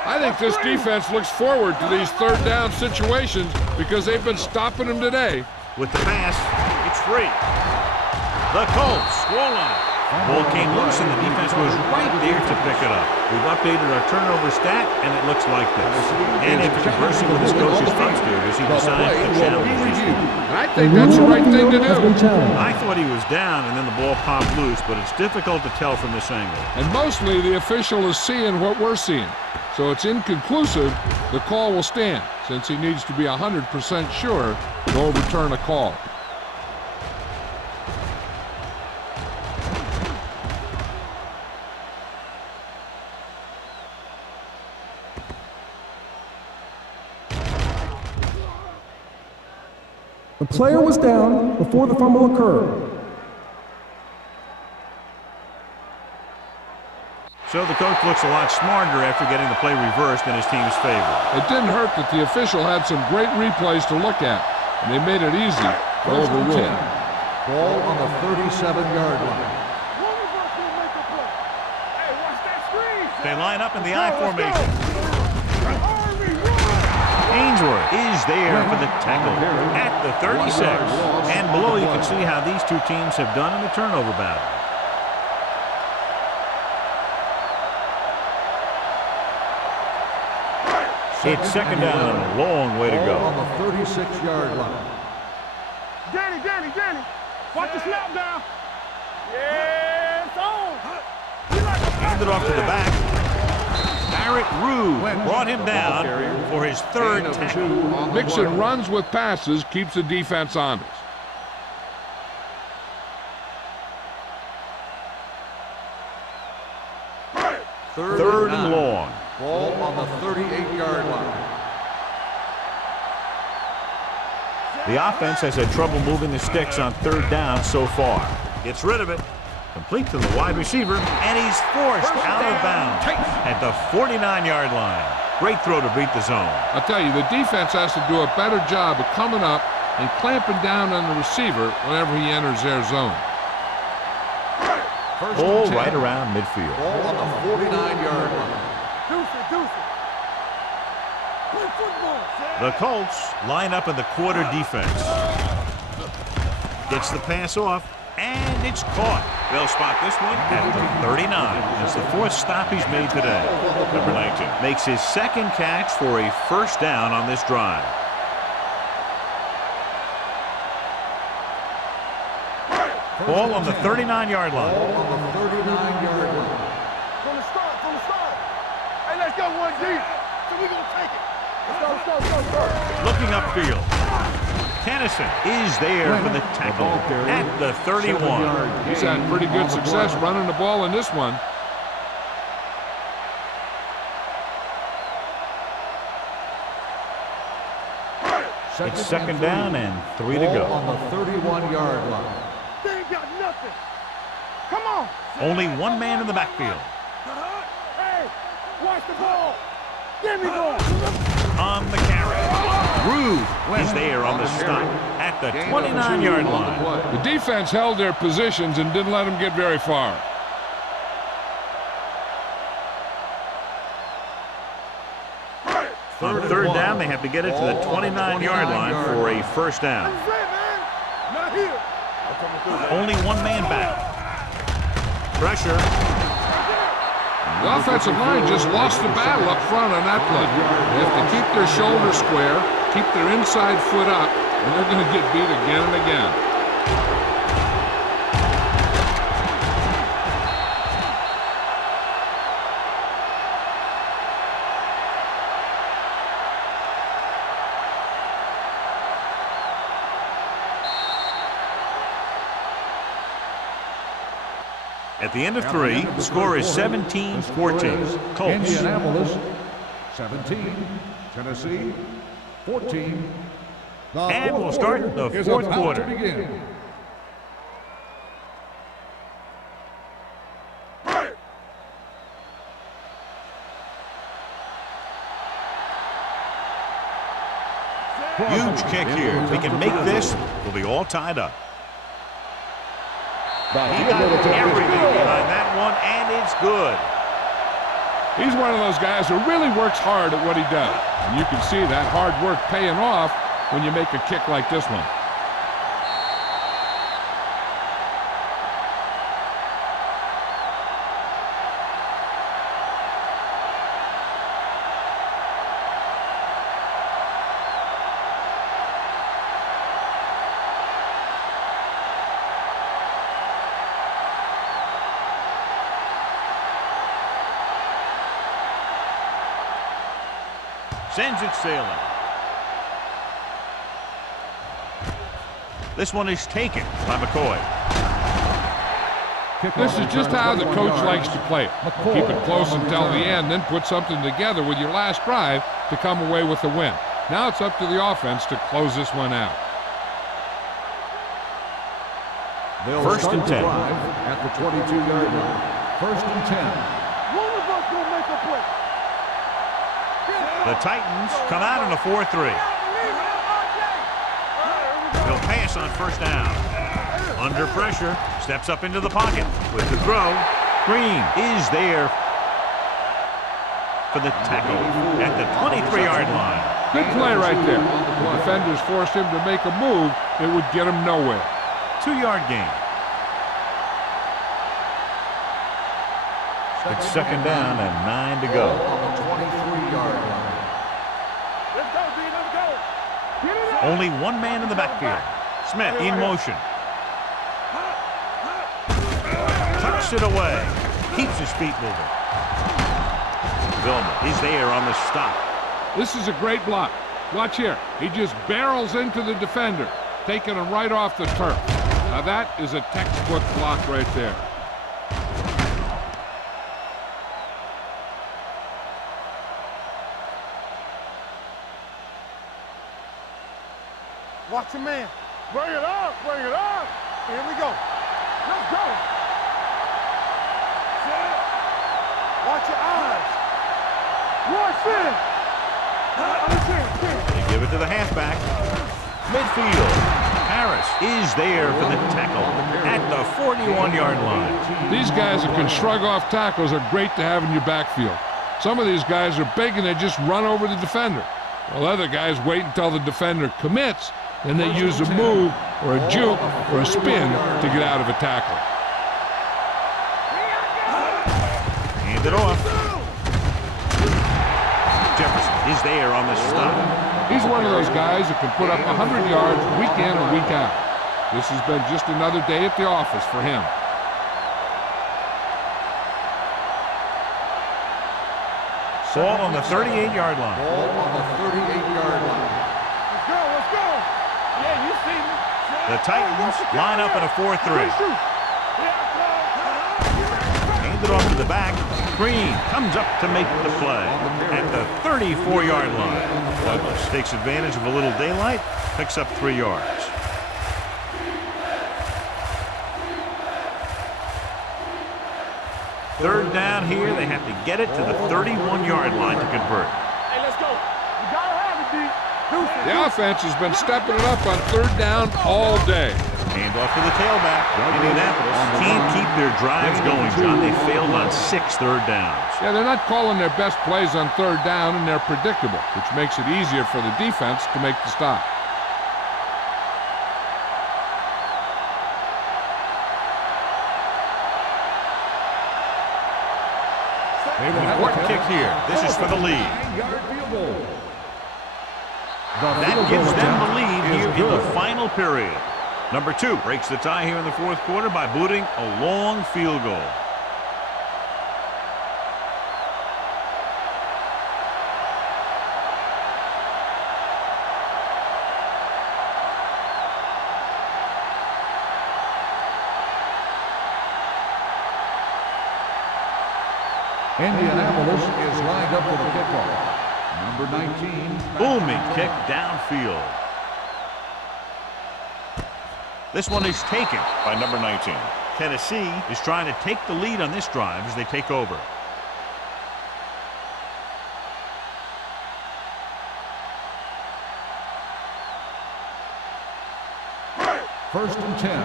I think this defense looks forward to these third down situations because they've been stopping them today. With the pass, it's free. The Colts score line. Ball came loose and the defense was right there to pick it up. We've updated our turnover stat and it looks like this. And after conversing with his coach's upstairs, he decided to challenge these two. And I think that's the right thing to do. I thought he was down and then the ball popped loose, but it's difficult to tell from this angle. And mostly the official is seeing what we're seeing. So it's inconclusive. The call will stand since he needs to be 100% sure to overturn a call. The player was down before the fumble occurred. So the coach looks a lot smarter after getting the play reversed in his team's favor. It didn't hurt that the official had some great replays to look at, and they made it easy to overrule. Ball on the 37-yard line. They line up in the I formation. Ainsworth is there for the tackle at the 36. And below you can see how these two teams have done in the turnover battle. It's second down and a long way to go. On the 36-yard line. Danny, watch the snap down. Yeah, it's on. Handed off to the back. Barrett Rue brought him down for his third tackle. Mixon runs with passes, keeps the defense honest. Third and long. Ball on the 38-yard line. The offense has had trouble moving the sticks on third down so far. Gets rid of it. Complete to the wide receiver, and he's forced out of bounds at the 49-yard line. Great throw to beat the zone. I'll tell you, the defense has to do a better job of coming up and clamping down on the receiver whenever he enters their zone. Ball right around midfield. Ball on the 49-yard line. Deuce it. Play football. The Colts line up in the quarter defense. Gets the pass off, and it's caught. They'll spot this one at the 39. It's the fourth stop he's made today. Number 19 makes his second catch for a first down on this drive. Ball on the 39-yard line. Ball on the 39-yard line. From the start. Hey, let's go one deep. So we're going to take it. Let's go. Looking upfield. Tennyson is there for the tackle at the 31. He's had pretty good success running the ball in this one. It's second down and 3 to go. On the 31-yard line. They ain't got nothing. Come on. Only one man in the backfield. Hey, watch the ball. Give me ball. On the carry. Rue is there on the stop at the 29-yard line. The defense held their positions and didn't let them get very far. On third down, they have to get it to the 29-yard line for a first down. Not here. Only one man back. Pressure. The offensive line just lost the battle up front on that play. They have to keep their shoulders square, keep their inside foot up, and they're going to get beat again and again. At the end of 3, the score is 17-14. Colts. Indianapolis 17, Tennessee 14. And we'll start the is fourth about quarter. to begin. Huge kick here. If he can make this, we'll be all tied up. He got everything behind that one, and it's good. He's one of those guys who really works hard at what he does. And you can see that hard work paying off when you make a kick like this one. Sends it sailing. This one is taken by McCoy. This is just how the coach likes to play it. Keep it close until the end, then put something together with your last drive to come away with the win. Now it's up to the offense to close this one out. First and 10. At the 22-yard line. First and 10. One of us gonna make a play. The Titans come out in a 4-3. He'll pass on first down. Under pressure, steps up into the pocket with the throw. Green is there for the tackle at the 23-yard line. Good play right there. The defenders forced him to make a move that would get him nowhere. 2-yard gain. It's second down and 9 to go. On the 23-yard line. Let's go, D, let's go. Get it up. Only one man in the backfield. Smith in motion. Tucks it away. Keeps his feet moving. Vilma is there on the stop. This is a great block. Watch here. He just barrels into the defender, taking him right off the turf. Now that is a textbook block right there. Watch your man. Bring it up, bring it up. Here we go. Let's go. Set. Watch your eyes. Watch it. They give it to the halfback. Midfield. Harris is there for the tackle at the 41-yard line. These guys that can shrug off tackles are great to have in your backfield. Some of these guys are big and they just run over the defender. While other guys wait until the defender commits, then they use a move or a juke or a spin to get out of a tackle. Hand it off. Jefferson is there on the stop. He's one of those guys that can put up 100 yards week in and week out. This has been just another day at the office for him. Ball on the 38-yard line. Ball on the 38-yard line. Let's go, let's go. Yeah, you see me. The Titans line up in a 4-3. Hand it off to the back. Green comes up to make the play at the 34-yard line. Douglas takes advantage of a little daylight, picks up 3 yards. Third down here, they have to get it to the 31-yard line to convert. Hey, let's go. You gotta have it, D. The offense has been stepping it up on third down all day. Hand off to the tailback. Indianapolis can't keep their drives going, John. They failed on 6 third downs. Yeah, they're not calling their best plays on third down, and they're predictable, which makes it easier for the defense to make the stop. Important kick here. This is for the lead. That gives them the lead here in the final period. Number 2 breaks the tie here in the fourth quarter by booting a long field goal. Indianapolis is lined up for the kickoff. Number 19. Booming kick downfield. This one is taken by number 19. Tennessee is trying to take the lead on this drive as they take over. First and 10.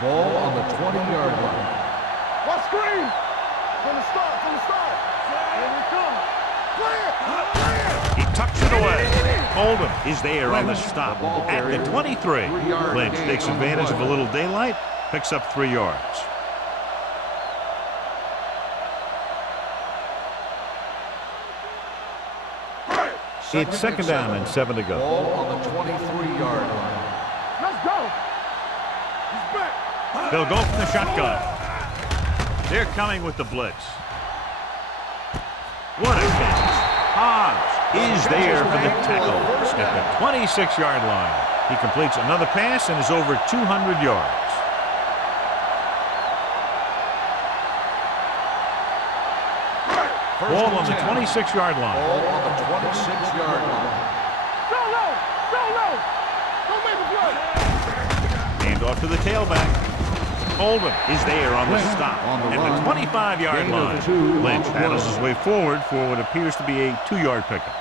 Ball on the 20-yard line. What screen? From the start, from the start. Here we come. Play it! Play it! He tucks it away. Oldham is there on the stop at the 23. Lynch takes advantage of a little daylight, picks up 3 yards. It's second down and 7 to go. Ball on the 23-yard line. Let's go! He's back! They'll go from the shotgun. They're coming with the blitz. What a catch. Hobbs is there for the tackle at the 26-yard line. He completes another pass and is over 200 yards. Ball on the 26-yard line. Ball on the 26-yard line. Go low! Go low! Don't make a play! Hand off to the tailback. Oldham is there on the stop at the 25-yard line. Lynch paddles his way forward for what appears to be a 2-yard pickup.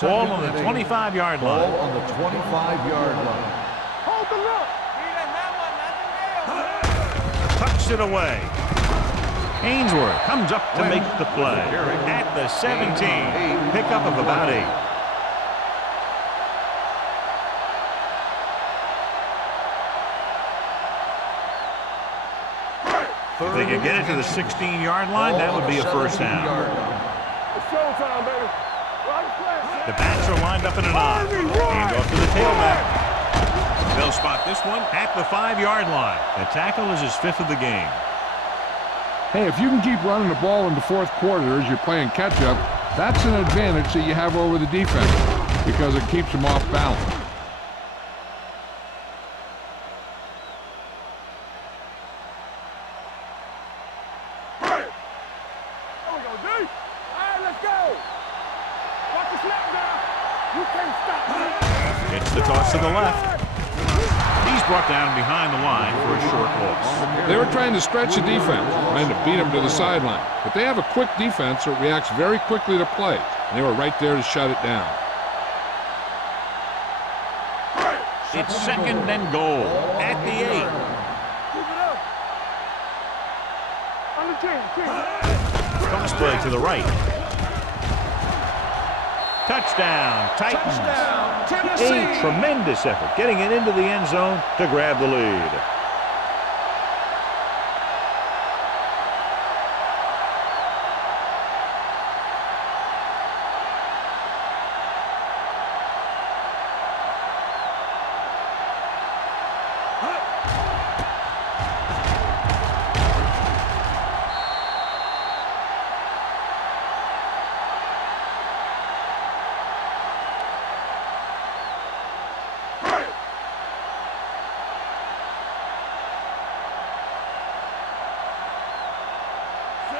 Ball on the 25-yard line. Ball on the 25-yard line. Hold the look! Tucks it away. Ainsworth comes up to make the play at the 17. Pickup of about 8. If they could get it to the 16-yard line, that would be a first down. It's showtime, baby. The backs are lined up in an I. Hand off to the tailback. They'll spot this one at the 5-yard line. The tackle is his 5th of the game. Hey, if you can keep running the ball in the fourth quarter as you're playing catch-up, that's an advantage that you have over the defense because it keeps them off balance. There we go, D. All right, let's go. Watch the snap now. You can't stop me. It's the toss to the left. He's brought down behind the line for a short loss. They were trying to stretch the defense, trying to beat them to the sideline. But they have a quick defense that reacts very quickly to plays. And they were right there to shut it down. It's second and goal at the 8. Keep it up. On the 10. Cross play to the right. Touchdown, Titans. A tremendous effort getting it into the end zone to grab the lead.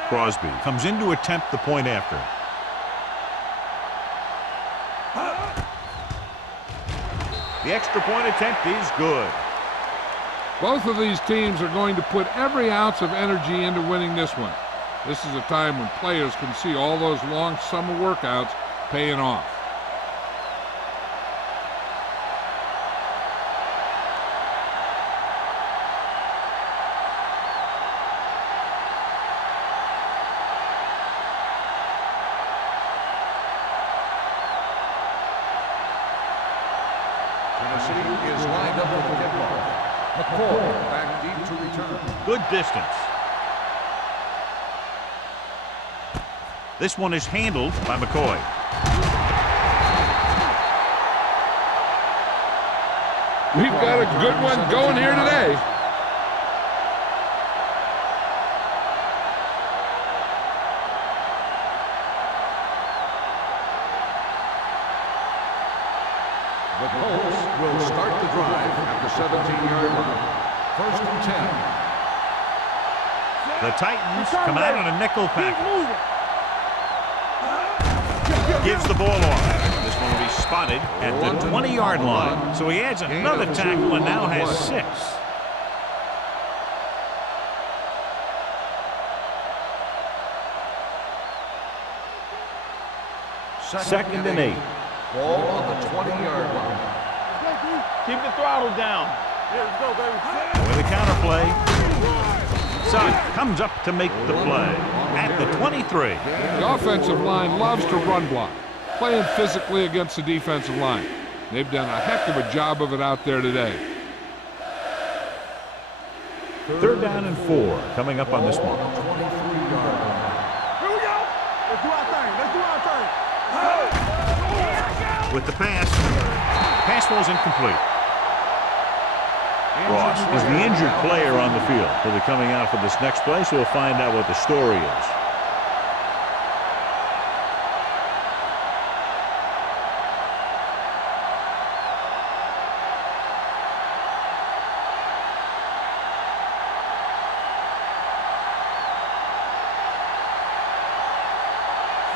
Crosby comes in to attempt the point after. The extra point attempt is good. Both of these teams are going to put every ounce of energy into winning this one. This is a time when players can see all those long summer workouts paying off. Tennessee is lined up for the kickoff. McCoy back deep to return. Good distance. This one is handled by McCoy. We've got a good one going here today. The Colts will start the drive at the 17-yard line. First and 10. The Titans come out in a nickel package. Gives the ball off. This one will be spotted at the 20-yard line. So he adds another tackle and now has 6. Second and 8. Ball on the 20-yard line. Keep the throttle down. Here we go, baby. With a counterplay. Son comes up to make the play at the 23. The offensive line loves to run block, playing physically against the defensive line. They've done a heck of a job of it out there today. Third down and 4 coming up on this one. Here we go. Let's do our thing. Let's do our thing. With the pass ball's incomplete. Ross is the injured player on the field. He'll be coming out for this next play, so we'll find out what the story is.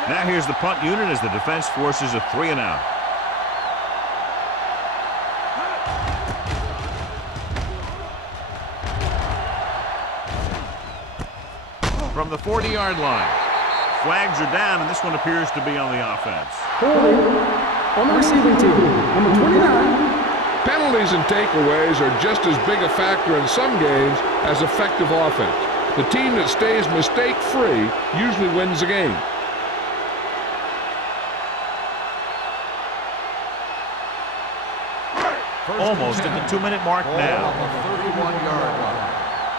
Now here's the punt unit as the defense forces a 3 and out. From the 40-yard line. Flags are down, and this one appears to be on the offense. Holding on the receiving team, number 29. Penalties and takeaways are just as big a factor in some games as effective offense. The team that stays mistake-free usually wins the game. Almost at the 2-minute mark now. On the 31-yard line.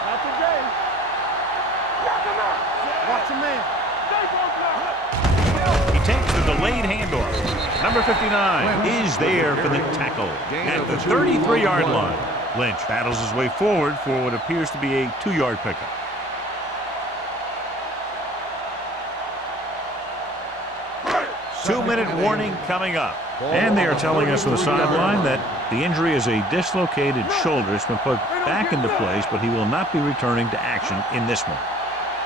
Not today. Watch him in. He takes the delayed handoff. Number 59 is there for the tackle at the 33-yard line. Lynch battles his way forward for what appears to be a 2-yard pickup. Two-minute warning coming up. And they are telling us on the sideline that the injury is a dislocated shoulder. It's been put back into place, but he will not be returning to action in this one.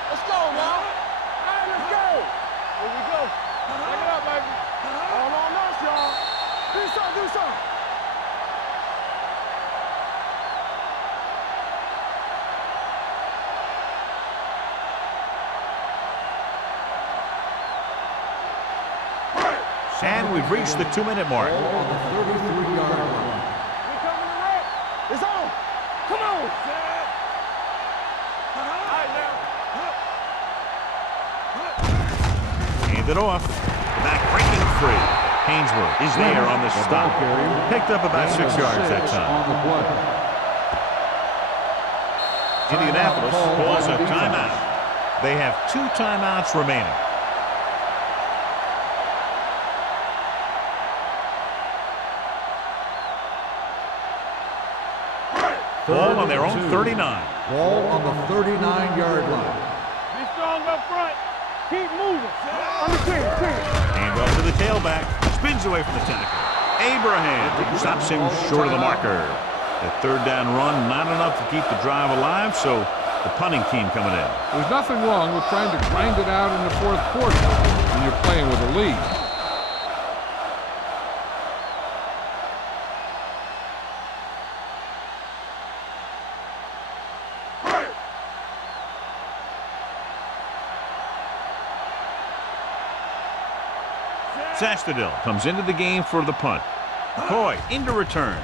Let's go now. Hey, let's go. Here we go. Take it up, baby. All on us, y'all. Do something, do something. And we've reached the 2-minute mark. Ball on the 33-yard line. We coming to wreck. It's on. Come on. All right, now. Hand it off. Back breaking free. Hainsworth is there on the stop. Picked up about 6 yards that time. On the play. Indianapolis calls a timeout. They have 2 timeouts remaining. Ball on their own 39. Ball on the 39-yard line. Be strong up front. Keep moving. Under 10. Hand off to the tailback. Spins away from the tackle. Abraham stops him short of the marker. The third down run, not enough to keep the drive alive, so the punting team coming in. There's nothing wrong with trying to grind it out in the fourth quarter when you're playing with a lead. Sastadil comes into the game for the punt. McCoy into return.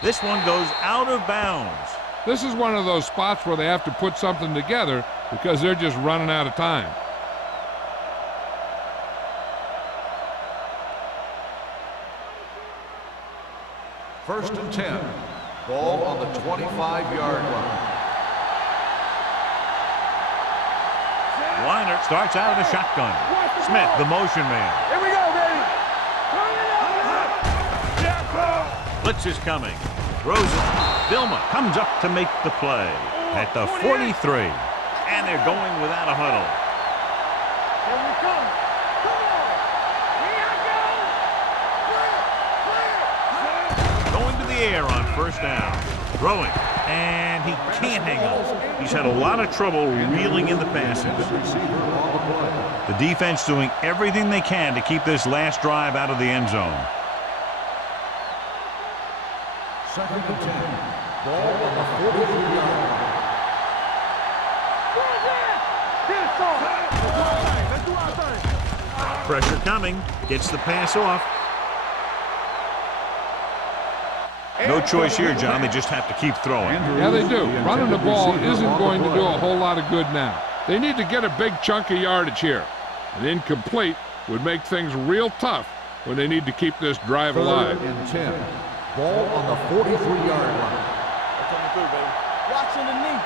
This one goes out of bounds. This is one of those spots where they have to put something together because they're just running out of time. First and 10. Ball on the 25-yard line. Weiner starts out in a shotgun. Smith, the motion man. Here we go, baby. Blitz is coming. Throws it. Vilma comes up to make the play at the 43. And they're going without a huddle. Here we come. Come on. Here I go. Going to the air on first down. Throwing. And he can't hang on. He's had a lot of trouble reeling in the passes. The defense doing everything they can to keep this last drive out of the end zone. 2nd and 10. Ball on the 43-yard line. Pressure coming. Gets the pass off. No choice here, John. They just have to keep throwing. Yeah, they do. Running the ball isn't going to do a whole lot of good now. They need to get a big chunk of yardage here. An incomplete would make things real tough when they need to keep this drive alive. 3rd and 10. Ball on the 43-yard line. Watch underneath.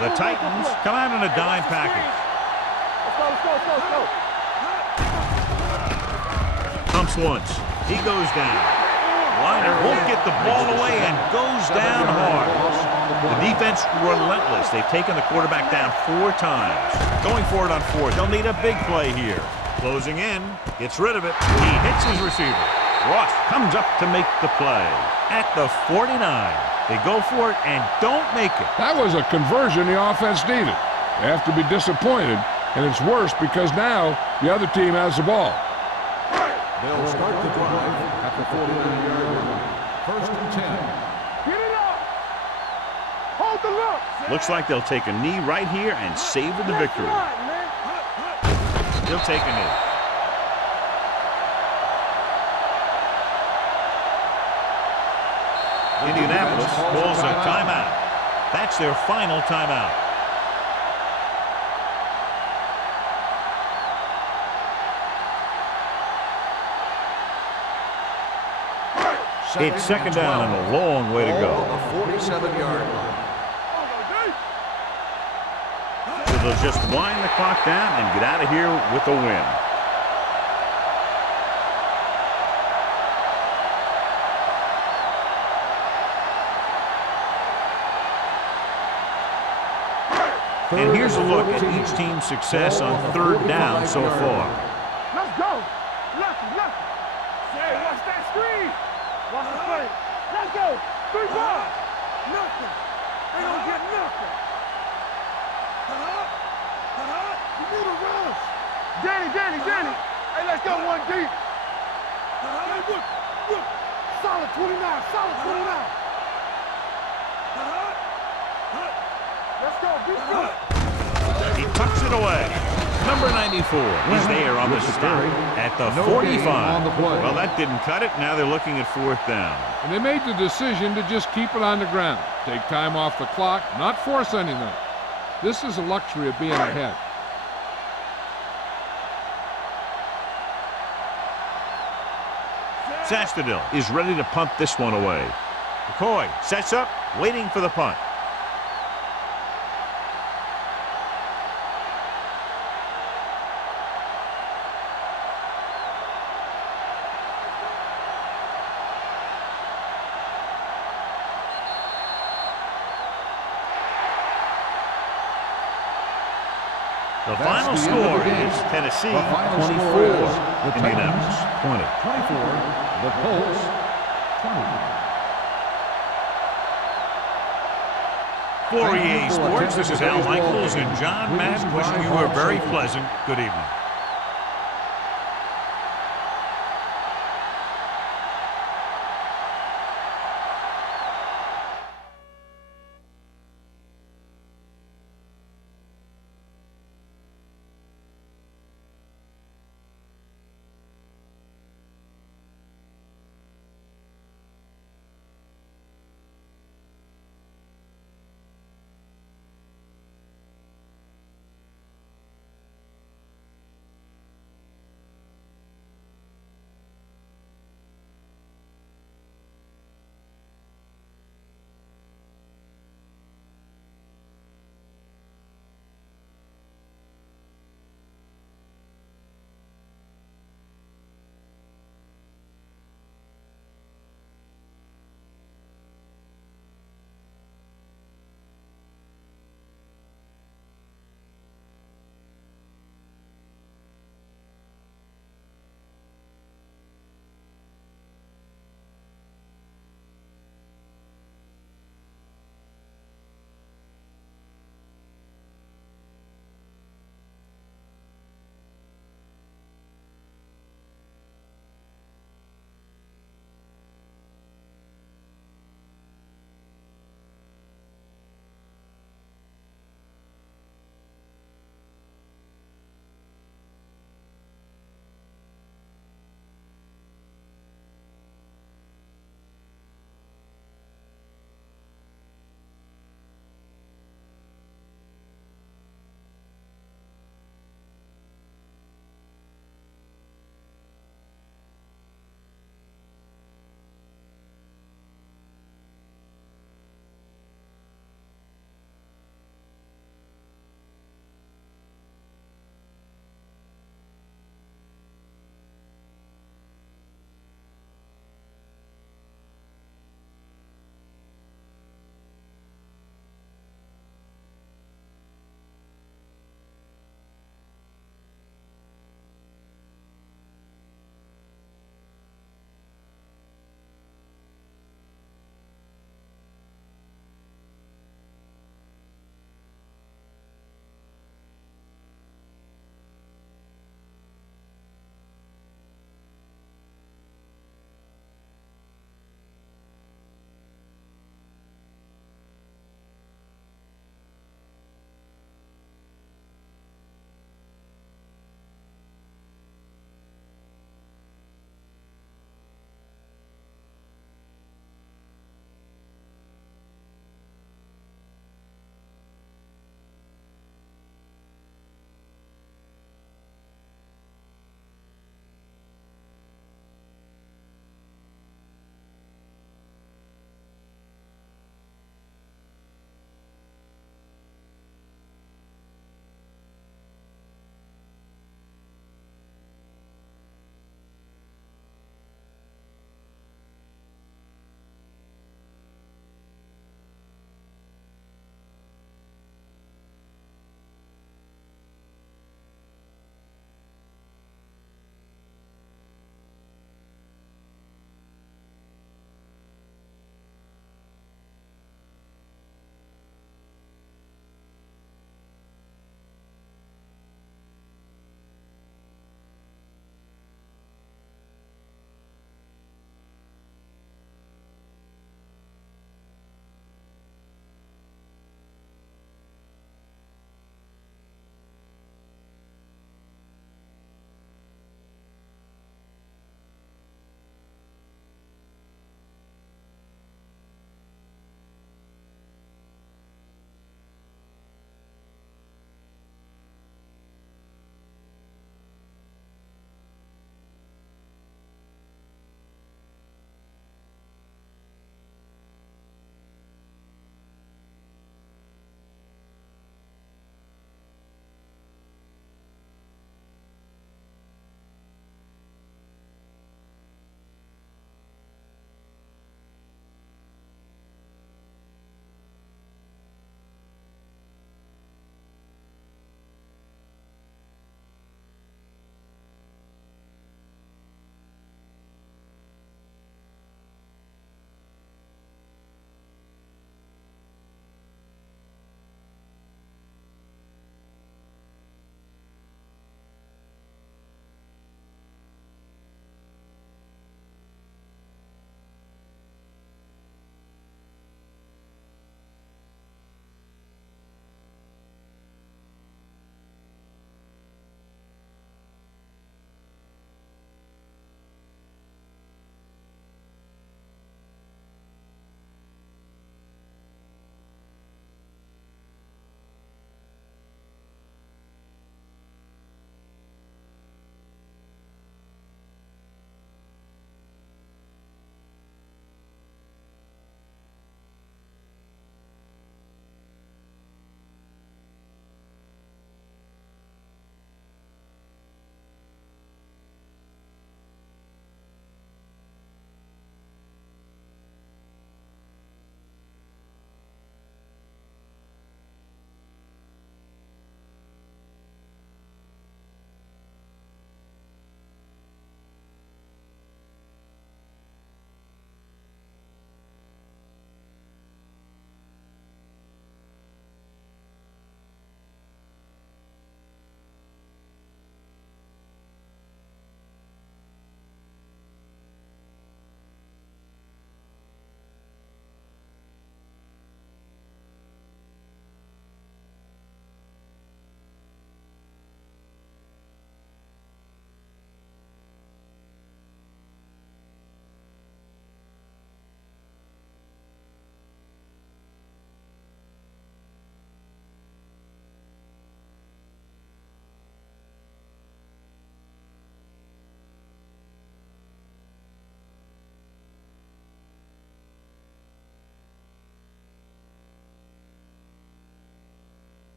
The Titans come out in a dime package. Let's go. Pumps once. He goes down. Liner won't get the ball away and goes down hard. The defense relentless. They've taken the quarterback down 4 times. Going for it on 4th. They'll need a big play here. Closing in. Gets rid of it. He hits his receiver. Ross comes up to make the play. At the 49. They go for it and don't make it. That was a conversion the offense needed. They have to be disappointed, and it's worse because now the other team has the ball. They'll start the drive at the 49-yard line. 1st and 10. Get it up. Hold the look. Looks like they'll take a knee right here and savor the victory. He'll take a knee. Indianapolis calls a timeout. That's their final timeout. It's 2nd down and a long way to go. On the 47-yard line. So they'll just wind the clock down and get out of here with a win. And here's a look at each team's success on 3rd down so far. Let's go. Lucky. Say, watch that screen. Watch the play. Let's go. 3 balls. Nothing. They don't get nothing. You need a rush. Danny. Hey, let's go 1 deep. Look. Solid 29. Let's go. Be good. He tucks it away. Number 94 is there on the stop at the 45. Well, that didn't cut it. Now they're looking at 4th down. And they made the decision to just keep it on the ground. Take time off the clock, not force anything. This is a luxury of being ahead. Sastadil is ready to punt this one away. McCoy sets up, waiting for the punt. The final score is Tennessee 24, Indianapolis 20. 24, the Colts 20. For EA Sports, this is Al Michaels and John Madden wishing you a very pleasant good evening.